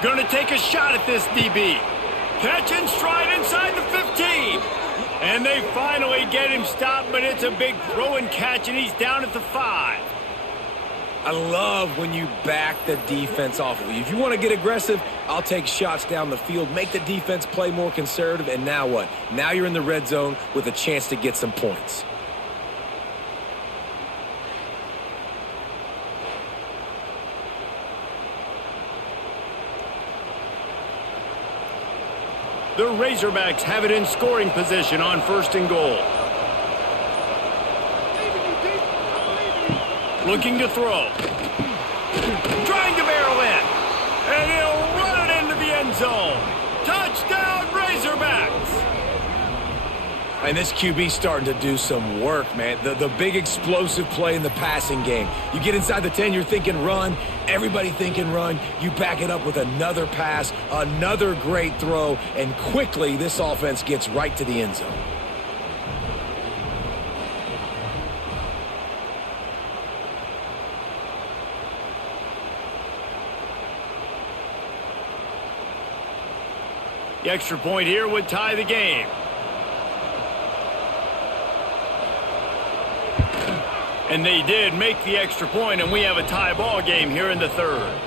Going to take a shot at this DB. Catch and stride inside the 15. And they finally get him stopped, but it's a big throw and catch, and he's down at the 5. I love when you back the defense off of you. If you want to get aggressive, I'll take shots down the field, make the defense play more conservative, and now what? Now you're in the red zone with a chance to get some points. The Razorbacks have it in scoring position on 1st and goal. Looking to throw. Trying to barrel in. And he'll run it into the end zone. Touchdown, Razorbacks! And this QB's starting to do some work, man. The big explosive play in the passing game. You get inside the 10, you're thinking run. Everybody thinking run. You back it up with another pass, another great throw, and quickly this offense gets right to the end zone. The extra point here would tie the game. And they did make the extra point, and we have a tie ball game here in the third.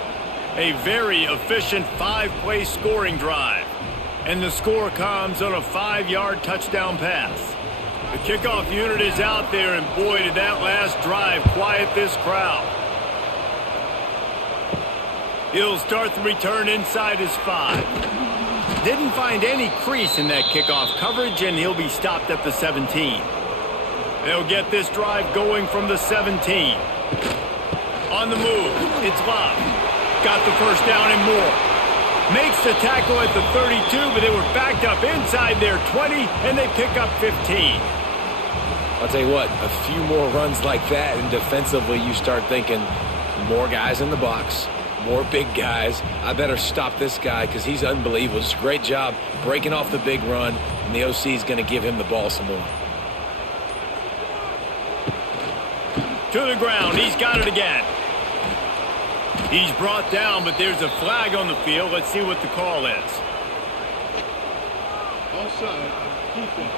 A very efficient 5-play scoring drive. And the score comes on a 5-yard touchdown pass. The kickoff unit is out there, and boy, did that last drive quiet this crowd. He'll start the return inside his 5. Didn't find any crease in that kickoff coverage, and he'll be stopped at the 17. They'll get this drive going from the 17. On the move, it's Love. Got the first down and more. Makes the tackle at the 32, but they were backed up inside their 20, and they pick up 15. I'll tell you what, a few more runs like that, and defensively you start thinking, more guys in the box, more big guys. I better stop this guy because he's unbelievable. Just a great job breaking off the big run, and the OC is going to give him the ball some more. To the ground, he's got it again. He's brought down, but there's a flag on the field. Let's see what the call is. Offside, defense.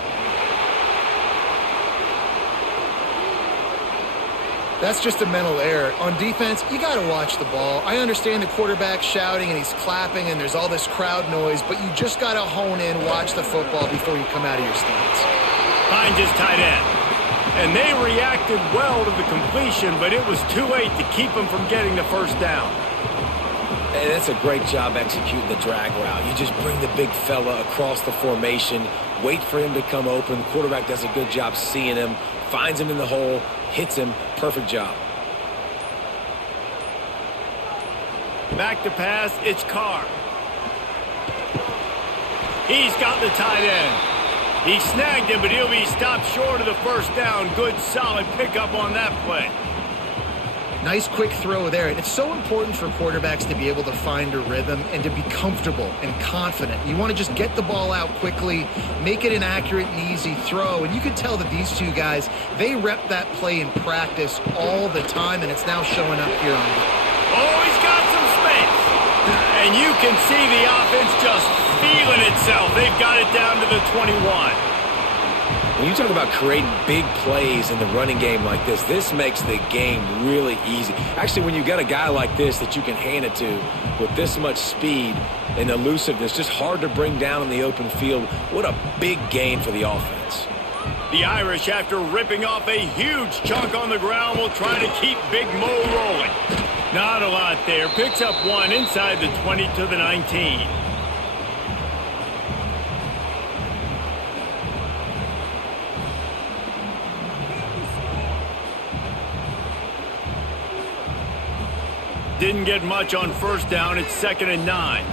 That's just a mental error. On defense, you got to watch the ball. I understand the quarterback shouting and he's clapping and there's all this crowd noise, but you just got to hone in, watch the football before you come out of your stance. Finds his tight end. And they reacted well to the completion, but it was too late to keep him from getting the first down. And that's a great job executing the drag route. You just bring the big fella across the formation, wait for him to come open. The quarterback does a good job seeing him, finds him in the hole, hits him. Perfect job. Back to pass, it's Carr. He's got the tight end. He snagged him, but he'll be stopped short of the first down. Good, solid pickup on that play. Nice quick throw there. And it's so important for quarterbacks to be able to find a rhythm and to be comfortable and confident. You want to just get the ball out quickly, make it an accurate and easy throw. And you can tell that these two guys, they rep that play in practice all the time, and it's now showing up here on it. Oh, he's got some space. And you can see the offense just feeling itself. They've got it down to the 21. When you talk about creating big plays in the running game like this makes the game really easy. Actually, when you got a guy like this that you can hand it to with this much speed and elusiveness, just hard to bring down in the open field, what a big gain for the offense. The Irish, after ripping off a huge chunk on the ground, will try to keep Big Mo rolling. Not a lot there. Picks up one inside the 20 to the 19. Didn't get much on first down. It's 2nd and 9.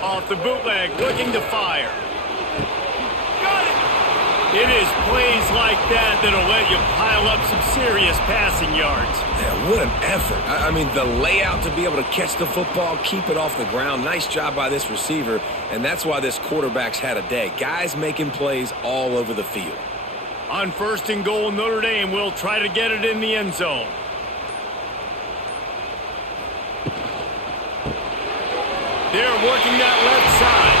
Off the bootleg, looking to fire. Got it! It is plays like that that'll let you pile up some serious passing yards. Yeah, what an effort. I mean, the layout to be able to catch the football, keep it off the ground. Nice job by this receiver, and that's why this quarterback's had a day. Guys making plays all over the field. On 1st and goal, Notre Dame will try to get it in the end zone. They're working that left side.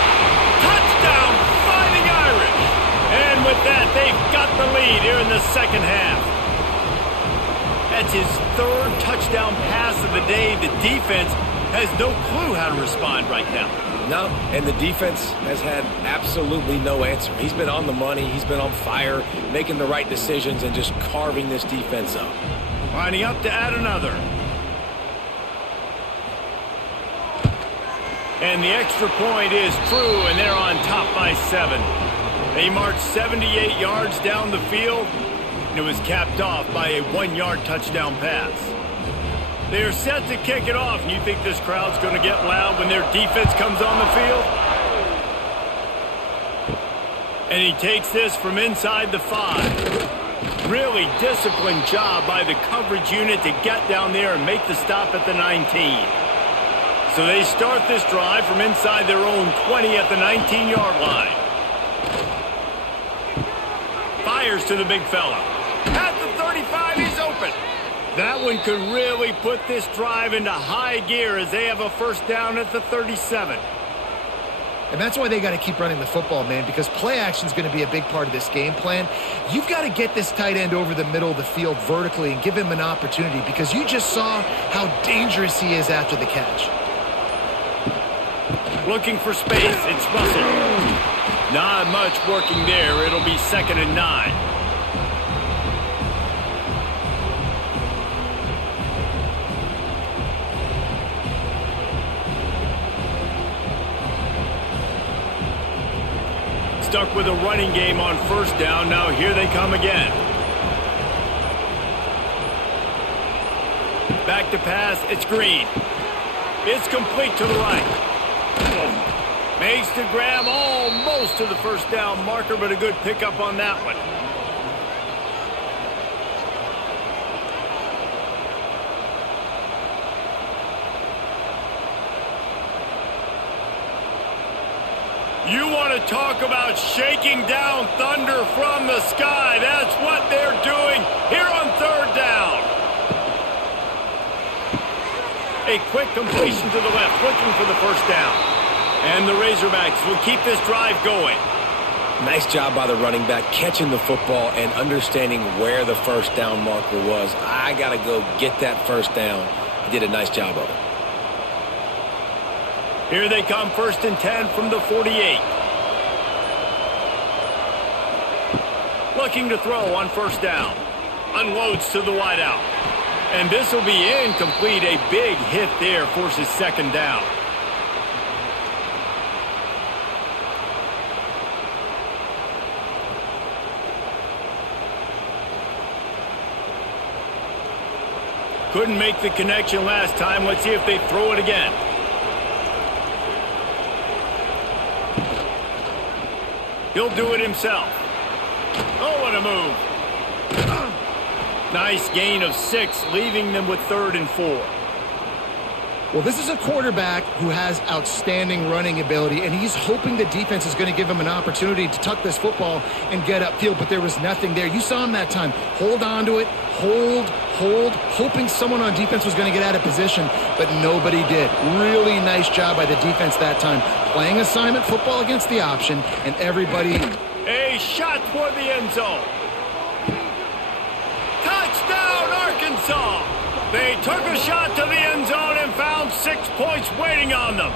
Touchdown, Fighting Irish. And with that, they've got the lead here in the second half. That's his 3rd touchdown pass of the day. The defense has no clue how to respond right now. No, and the defense has had absolutely no answer. He's been on the money. He's been on fire, making the right decisions and just carving this defense up. Lining up to add another. And the extra point is true, and they're on top by 7. They marched 78 yards down the field, and it was capped off by a 1-yard touchdown pass. They're set to kick it off, and you think this crowd's going to get loud when their defense comes on the field? And he takes this from inside the 5. Really disciplined job by the coverage unit to get down there and make the stop at the 19. So they start this drive from inside their own 20 at the 19-yard line. Fires to the big fella. At the 35, he's open. That one could really put this drive into high gear as they have a first down at the 37. And that's why they got to keep running the football, man, because play action is going to be a big part of this game plan. You've got to get this tight end over the middle of the field vertically and give him an opportunity, because you just saw how dangerous he is after the catch. Looking for space. It's Russell. Not much working there. It'll be 2nd and 9. Stuck with a running game on first down. Now here they come again. Back to pass. It's Green. It's complete to the right. Makes the grab almost to the first down marker, but a good pickup on that one. You want to talk about shaking down thunder from the sky. That's what they're doing here on 3rd down. A quick completion to the left, looking for the first down. And the Razorbacks will keep this drive going. Nice job by the running back, catching the football and understanding where the first down marker was. I got to go get that first down. He did a nice job of it. Here they come, 1st and 10 from the 48. Looking to throw on first down. Unloads to the wideout. And this will be incomplete. A big hit there forces 2nd down. Couldn't make the connection last time. Let's see if they throw it again. He'll do it himself. Oh, what a move. Nice gain of 6, leaving them with 3rd and 4. Well, this is a quarterback who has outstanding running ability, and he's hoping the defense is going to give him an opportunity to tuck this football and get upfield, but there was nothing there. You saw him that time. Hold on to it, hold, hoping someone on defense was going to get out of position, but nobody did. Really nice job by the defense that time. Playing assignment football against the option, and everybody... A shot toward the end zone. Touchdown, Arkansas! They took a shot to the end zone and found 6 points waiting on them.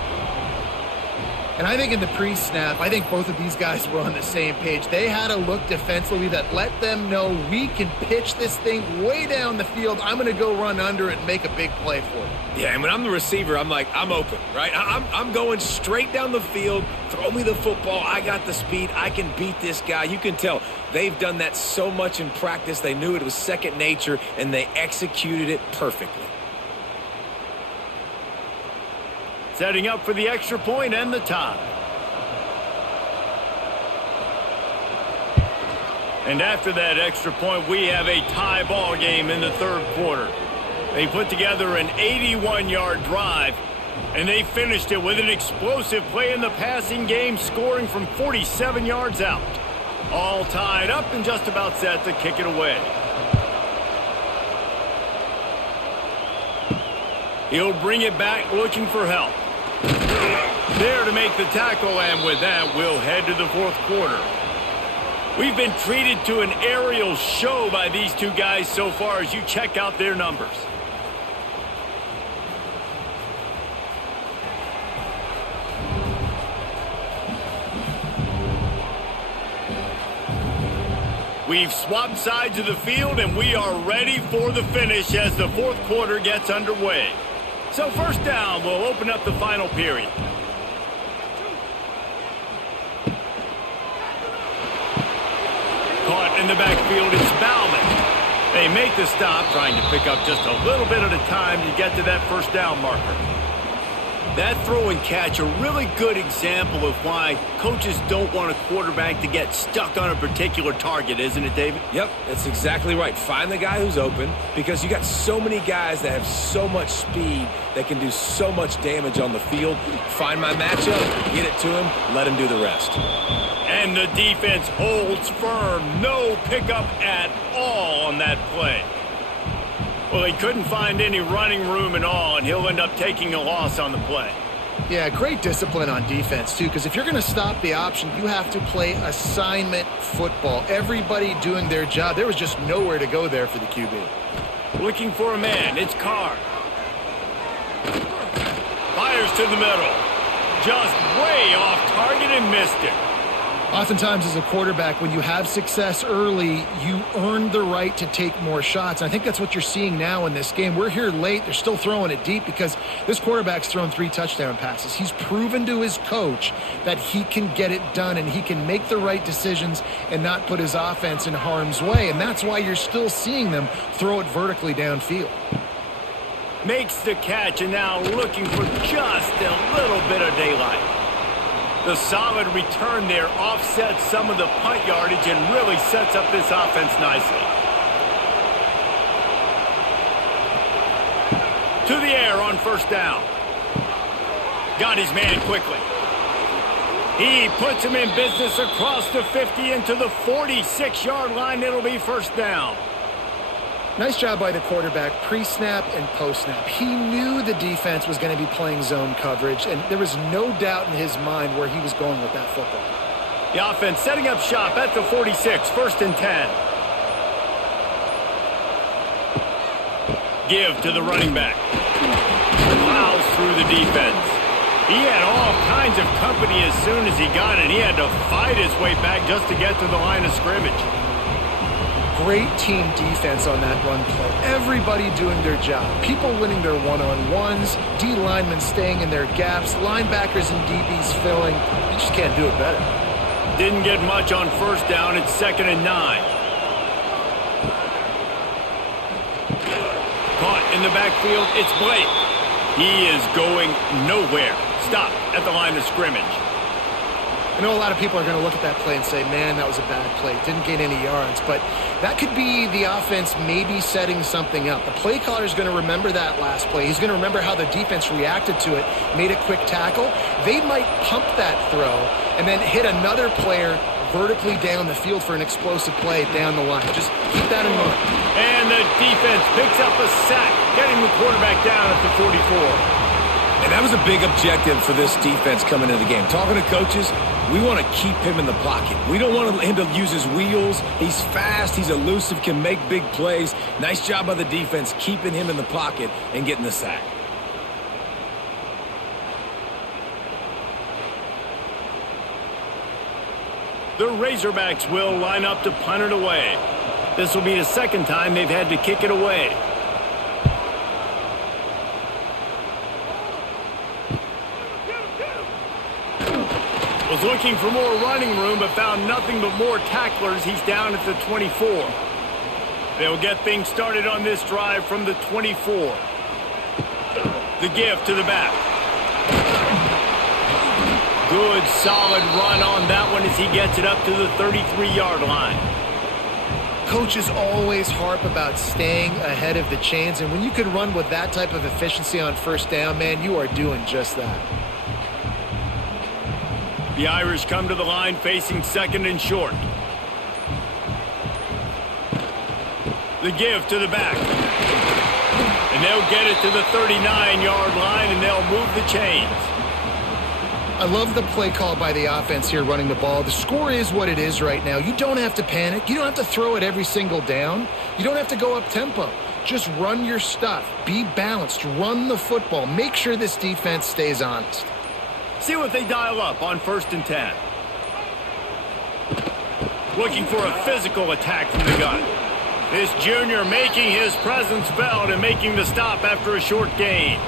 And I think in the pre-snap, I think both of these guys were on the same page. They had a look defensively that let them know we can pitch this thing way down the field. I'm going to go run under it and make a big play for it. Yeah, and when I'm the receiver, I'm like, I'm open, right? I'm going straight down the field. Throw me the football. I got the speed. I can beat this guy. You can tell they've done that so much in practice. They knew it was second nature, and they executed it perfectly. Setting up for the extra point and the tie. And after that extra point, we have a tie ball game in the 3rd quarter. They put together an 81-yard drive, and they finished it with an explosive play in the passing game, scoring from 47 yards out. All tied up and just about set to kick it away. He'll bring it back looking for help. There to make the tackle, and with that, we'll head to the 4th quarter. We've been treated to an aerial show by these two guys so far as you check out their numbers. We've swapped sides of the field, and we are ready for the finish as the 4th quarter gets underway. So first down will open up the final period. Caught in the backfield, it's Bauman. They make the stop, trying to pick up just a little bit at a time to get to that first down marker. That throw and catch, a really good example of why coaches don't want a quarterback to get stuck on a particular target, isn't it, David? Yep, that's exactly right. Find the guy who's open, because you got so many guys that have so much speed that can do so much damage on the field. Find my matchup, get it to him, let him do the rest. And the defense holds firm. No pickup at all on that play. Well, he couldn't find any running room at all, and he'll end up taking a loss on the play. Yeah, great discipline on defense, too, because if you're going to stop the option, you have to play assignment football. Everybody doing their job. There was just nowhere to go there for the QB. Looking for a man. It's Carr. Fires to the middle. Just way off target and missed it. Oftentimes as a quarterback, when you have success early, you earn the right to take more shots. And I think that's what you're seeing now in this game. We're here late. They're still throwing it deep because this quarterback's thrown 3 touchdown passes. He's proven to his coach that he can get it done and he can make the right decisions and not put his offense in harm's way. And that's why you're still seeing them throw it vertically downfield. Makes the catch and now looking for just a little bit of daylight. The solid return there offsets some of the punt yardage and really sets up this offense nicely. To the air on first down. Got his man quickly. He puts him in business across the 50 into the 46-yard line. It'll be first down. Nice job by the quarterback, pre-snap and post-snap. He knew the defense was going to be playing zone coverage, and there was no doubt in his mind where he was going with that football. The offense setting up shop at the 46, first and 10. Give to the running back. Plows through the defense. He had all kinds of company as soon as he got it. He had to fight his way back just to get to the line of scrimmage. Great team defense on that run play. Everybody doing their job. People winning their one-on-ones, D linemen staying in their gaps, linebackers and DBs filling. You just can't do it better. Didn't get much on first down. It's 2nd and 9. Caught in the backfield. It's Blake. He is going nowhere. Stop at the line of scrimmage. I know a lot of people are going to look at that play and say, man, that was a bad play. Didn't gain any yards. But that could be the offense maybe setting something up. The play caller is going to remember that last play. He's going to remember how the defense reacted to it, made a quick tackle. They might pump that throw and then hit another player vertically down the field for an explosive play down the line. Just keep that in mind. And the defense picks up a sack, getting the quarterback down at the 44. And that was a big objective for this defense coming into the game. Talking to coaches, we want to keep him in the pocket. We don't want him to use his wheels. He's fast. He's elusive, can make big plays. Nice job by the defense keeping him in the pocket and getting the sack. The Razorbacks will line up to punt it away. This will be the second time they've had to kick it away. Was looking for more running room, but found nothing but more tacklers. He's down at the 24. They'll get things started on this drive from the 24. The give to the back. Good, solid run on that one as he gets it up to the 33-yard line. Coaches always harp about staying ahead of the chains, and when you can run with that type of efficiency on first down, man, you are doing just that. The Irish come to the line facing 2nd and short. The give to the back. And they'll get it to the 39-yard line, and they'll move the chains. I love the play call by the offense here running the ball. The score is what it is right now. You don't have to panic. You don't have to throw it every single down. You don't have to go up tempo. Just run your stuff. Be balanced. Run the football. Make sure this defense stays honest. See what they dial up on 1st and 10. Looking for a physical attack from the gun. This junior making his presence felt and making the stop after a short gain.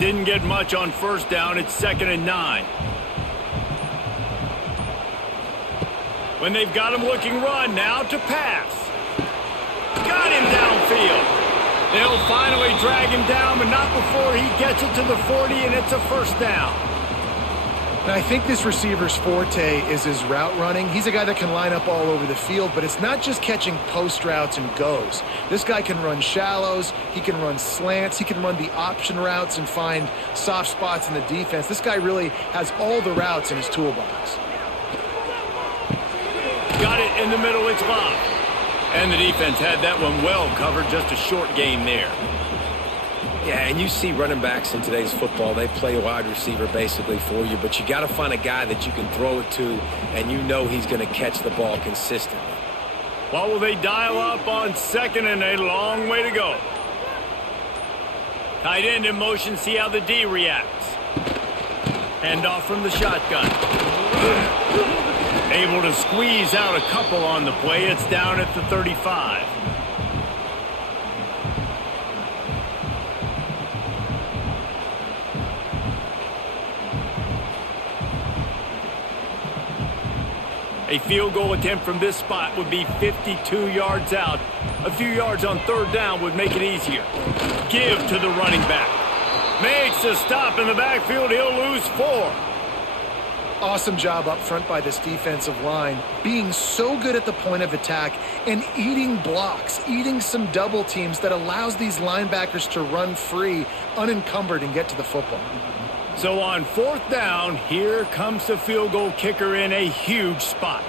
Didn't get much on first down. It's 2nd and 9. When they've got him looking run, now to pass. Got him downfield. They'll finally drag him down, but not before he gets it to the 40, and it's a first down. And I think this receiver's forte is his route running. He's a guy that can line up all over the field, but it's not just catching post routes and goes. This guy can run shallows, he can run slants, he can run the option routes and find soft spots in the defense. This guy really has all the routes in his toolbox. Got it in the middle, it's Bob. And the defense had that one well covered, just a short game there. Yeah, and you see running backs in today's football, they play wide receiver basically for you, but you got to find a guy that you can throw it to, and you know he's going to catch the ball consistently. What will they dial up on second, and a long way to go? Tight end in motion, see how the D reacts. Hand off from the shotgun. Able to squeeze out a couple on the play. It's down at the 35. A field goal attempt from this spot would be 52 yards out. A few yards on third down would make it easier. Give to the running back. Makes a stop in the backfield. He'll lose 4. Awesome job up front by this defensive line, being so good at the point of attack and eating blocks, eating some double teams that allows these linebackers to run free, unencumbered, and get to the football. So on fourth down, here comes the field goal kicker in a huge spot.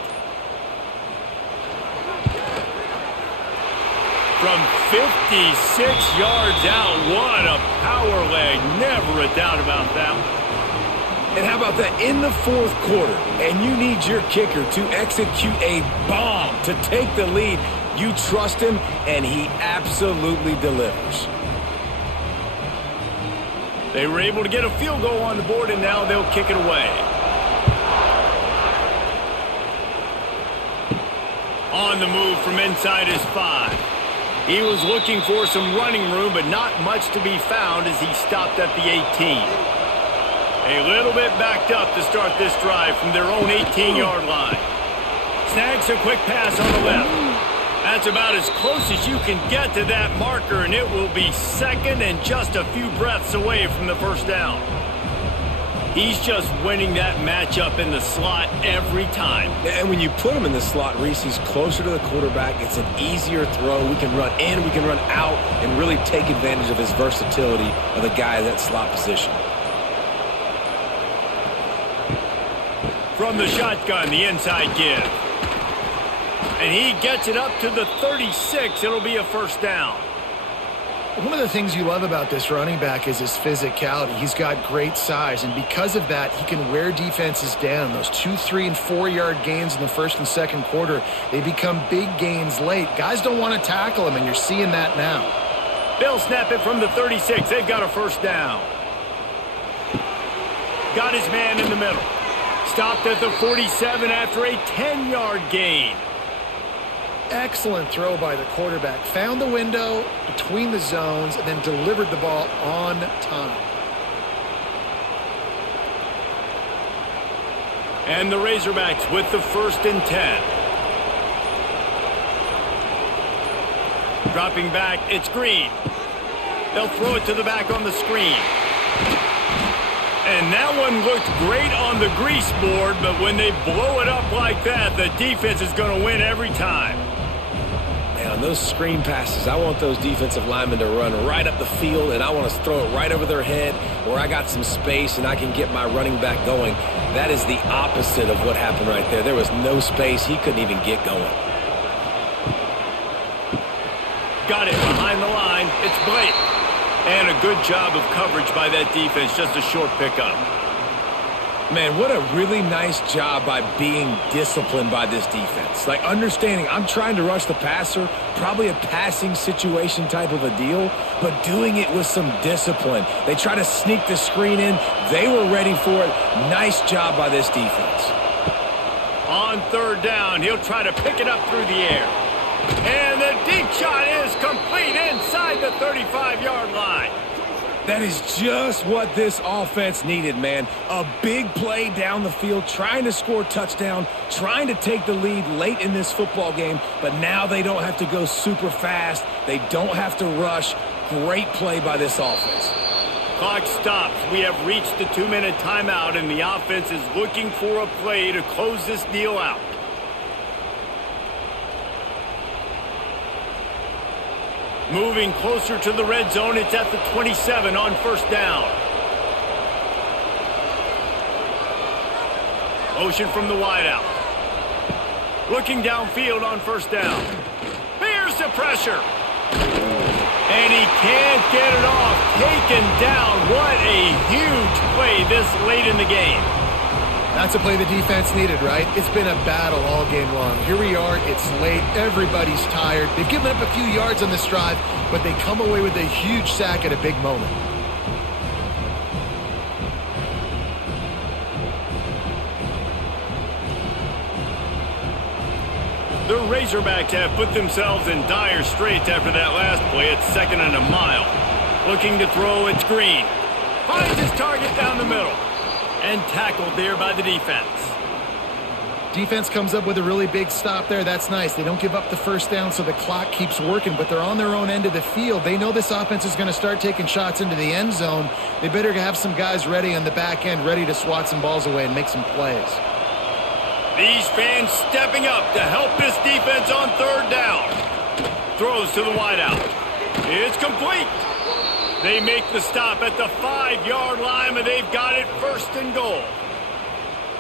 From 56 yards out, what a power leg. Never a doubt about that one. And how about that in the fourth quarter, and you need your kicker to execute a bomb to take the lead. You trust him, and he absolutely delivers. They were able to get a field goal on the board, and now they'll kick it away. On the move from inside his 5. He was looking for some running room, but not much to be found as he stopped at the 18. A little bit backed up to start this drive from their own 18-yard line. Snags a quick pass on the left. That's about as close as you can get to that marker, and it will be second and just a few breaths away from the first down. He's just winning that matchup in the slot every time. And when you put him in the slot, Reese, he's closer to the quarterback. It's an easier throw. We can run in, we can run out, and really take advantage of his versatility of the guy in that slot position. From the shotgun, the inside give. And he gets it up to the 36. It'll be a first down. One of the things you love about this running back is his physicality. He's got great size, and because of that, he can wear defenses down. Those 2-, 3-, and 4-yard gains in the first and second quarter, they become big gains late. Guys don't want to tackle him, and you're seeing that now. They'll snap it from the 36. They've got a first down. Got his man in the middle. Stopped at the 47 after a 10-yard gain. Excellent throw by the quarterback. Found the window between the zones and then delivered the ball on time. And the Razorbacks with the 1st and 10. Dropping back, it's Green. They'll throw it to the back on the screen. And that one looked great on the grease board, but when they blow it up like that, the defense is going to win every time. Man, on those screen passes, I want those defensive linemen to run right up the field, and I want to throw it right over their head where I got some space and I can get my running back going. That is the opposite of what happened right there. There was no space. He couldn't even get going. Got it behind the line. It's Blake. And a good job of coverage by that defense. Just a short pickup. Man, what a really nice job by being disciplined by this defense. Like understanding I'm trying to rush the passer, probably a passing situation type of a deal, but doing it with some discipline. They try to sneak the screen in. They were ready for it. Nice job by this defense. On third down, he'll try to pick it up through the air. And the deep shot is complete inside the 35-yard line. That is just what this offense needed, man. A big play down the field, trying to score a touchdown, trying to take the lead late in this football game, but now they don't have to go super fast. They don't have to rush. Great play by this offense. clock stops. We have reached the 2-minute timeout, and the offense is looking for a play to close this deal out. Moving closer to the red zone, it's at the 27 on first down. Motion from the wideout. Looking downfield on first down. Here's the pressure. And he can't get it off. Taken down. What a huge play this late in the game. That's a play the defense needed, right? It's been a battle all game long. Here we are. It's late. Everybody's tired. They've given up a few yards on this drive, but they come away with a huge sack at a big moment. The Razorbacks have put themselves in dire straits after that last play. It's 2nd and a mile. Looking to throw, it's Green. Finds his target down the middle. And tackled there by the defense. Defense comes up with a really big stop there. That's nice. They don't give up the first down, so the clock keeps working, but they're on their own end of the field. They know this offense is going to start taking shots into the end zone. They better have some guys ready on the back end, ready to swat some balls away and make some plays. These fans stepping up to help this defense on third down. Throws to the wideout. It's complete. They make the stop at the 5-yard line, and they've got it 1st and goal.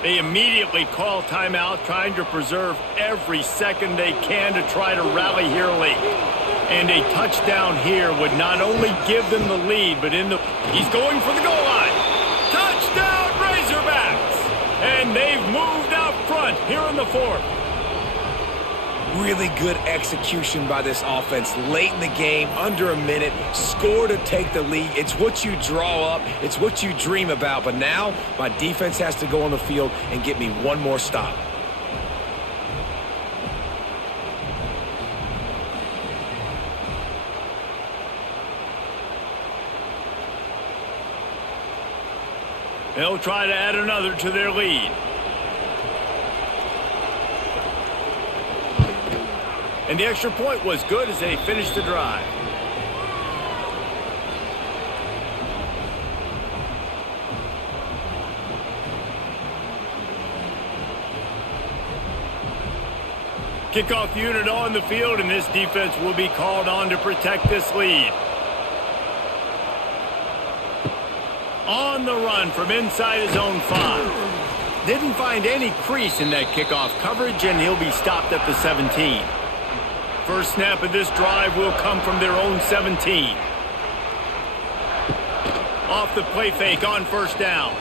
They immediately call timeout, trying to preserve every second they can to try to rally here late. And a touchdown here would not only give them the lead, but he's going for the goal line. Touchdown, Razorbacks! And they've moved out front here in the 4th. Really good execution by this offense late in the game, under a minute, score to take the lead. It's what you draw up. It's what you dream about. But now my defense has to go on the field and get me one more stop. They'll try to add another to their lead. And the extra point was good as they finished the drive. Kickoff unit on the field, and this defense will be called on to protect this lead. On the run from inside his own 5. Didn't find any crease in that kickoff coverage, and he'll be stopped at the 17. First snap of this drive will come from their own 17. Off the play fake on first down.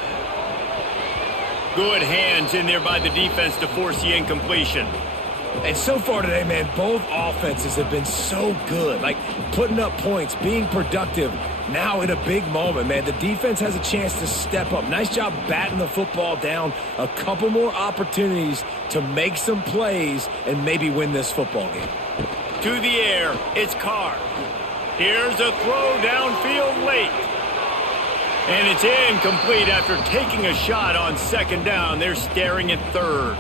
Good hands in there by the defense to force the incompletion. And so far today, man, both offenses have been so good. Like, putting up points, being productive. Now in a big moment, man, the defense has a chance to step up. Nice job batting the football down. A couple more opportunities to make some plays and maybe win this football game. To the air, it's Carr. Here's a throw downfield late. And it's incomplete after taking a shot on 2nd down. They're staring at 3rd.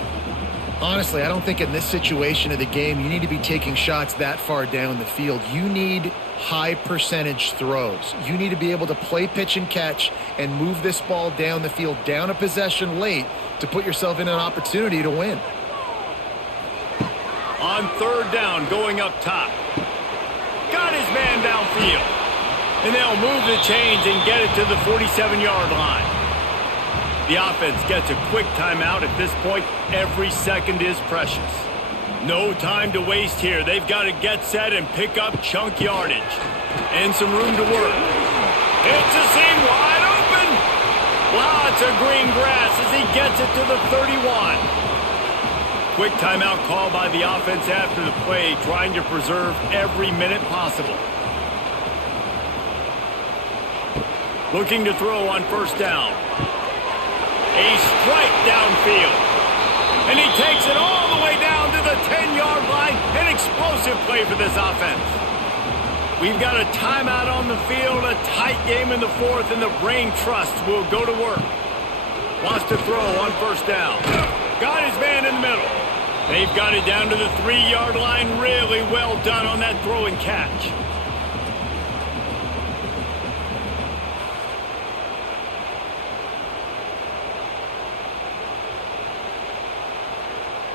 Honestly, I don't think in this situation of the game you need to be taking shots that far down the field. You need high percentage throws. You need to be able to play pitch and catch and move this ball down the field, down a possession late, to put yourself in an opportunity to win. On 3rd down, going up top. Got his man downfield. And they'll move the chains and get it to the 47-yard line. The offense gets a quick timeout. At this point, every second is precious. No time to waste here. They've got to get set and pick up chunk yardage. And some room to work. It's a seam wide open. Lots of green grass as he gets it to the 31. Quick timeout call by the offense after the play, trying to preserve every minute possible. Looking to throw on first down. A strike downfield. And he takes it all the way down to the 10-yard line. An explosive play for this offense. We've got a timeout on the field, a tight game in the 4th, and the Brain Trust will go to work. Wants to throw on first down. Got his man in the middle. They've got it down to the 3-yard line. Really well done on that throw and catch.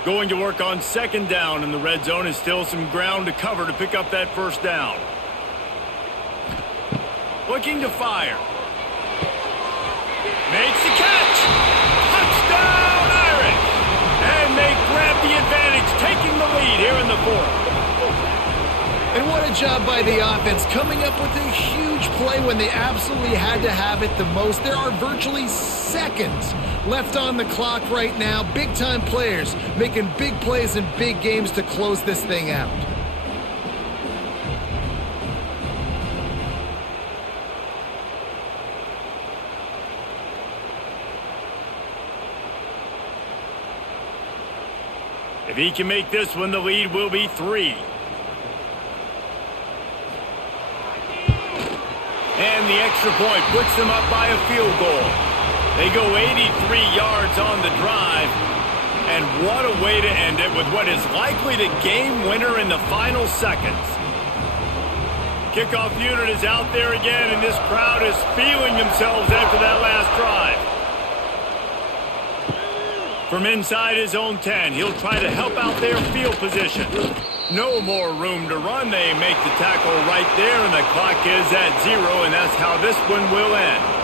Going to work on second down, and the red zone is still some ground to cover to pick up that first down. Looking to fire. Makes the catch. Touchdown, Irish. And they grab the advantage, taking the lead here in the fourth. And what a job by the offense, coming up with a huge play when they absolutely had to have it the most. There are virtually seconds left on the clock right now. Big-time players making big plays in big games to close this thing out. If he can make this one, the lead will be 3. And the extra point puts them up by a field goal. They go 83 yards on the drive. And what a way to end it with what is likely the game winner in the final seconds. Kickoff unit is out there again, and this crowd is feeling themselves after that last drive. From inside his own 10, he'll try to help out their field position. No more room to run. They make the tackle right there, and the clock is at 0, and that's how this one will end.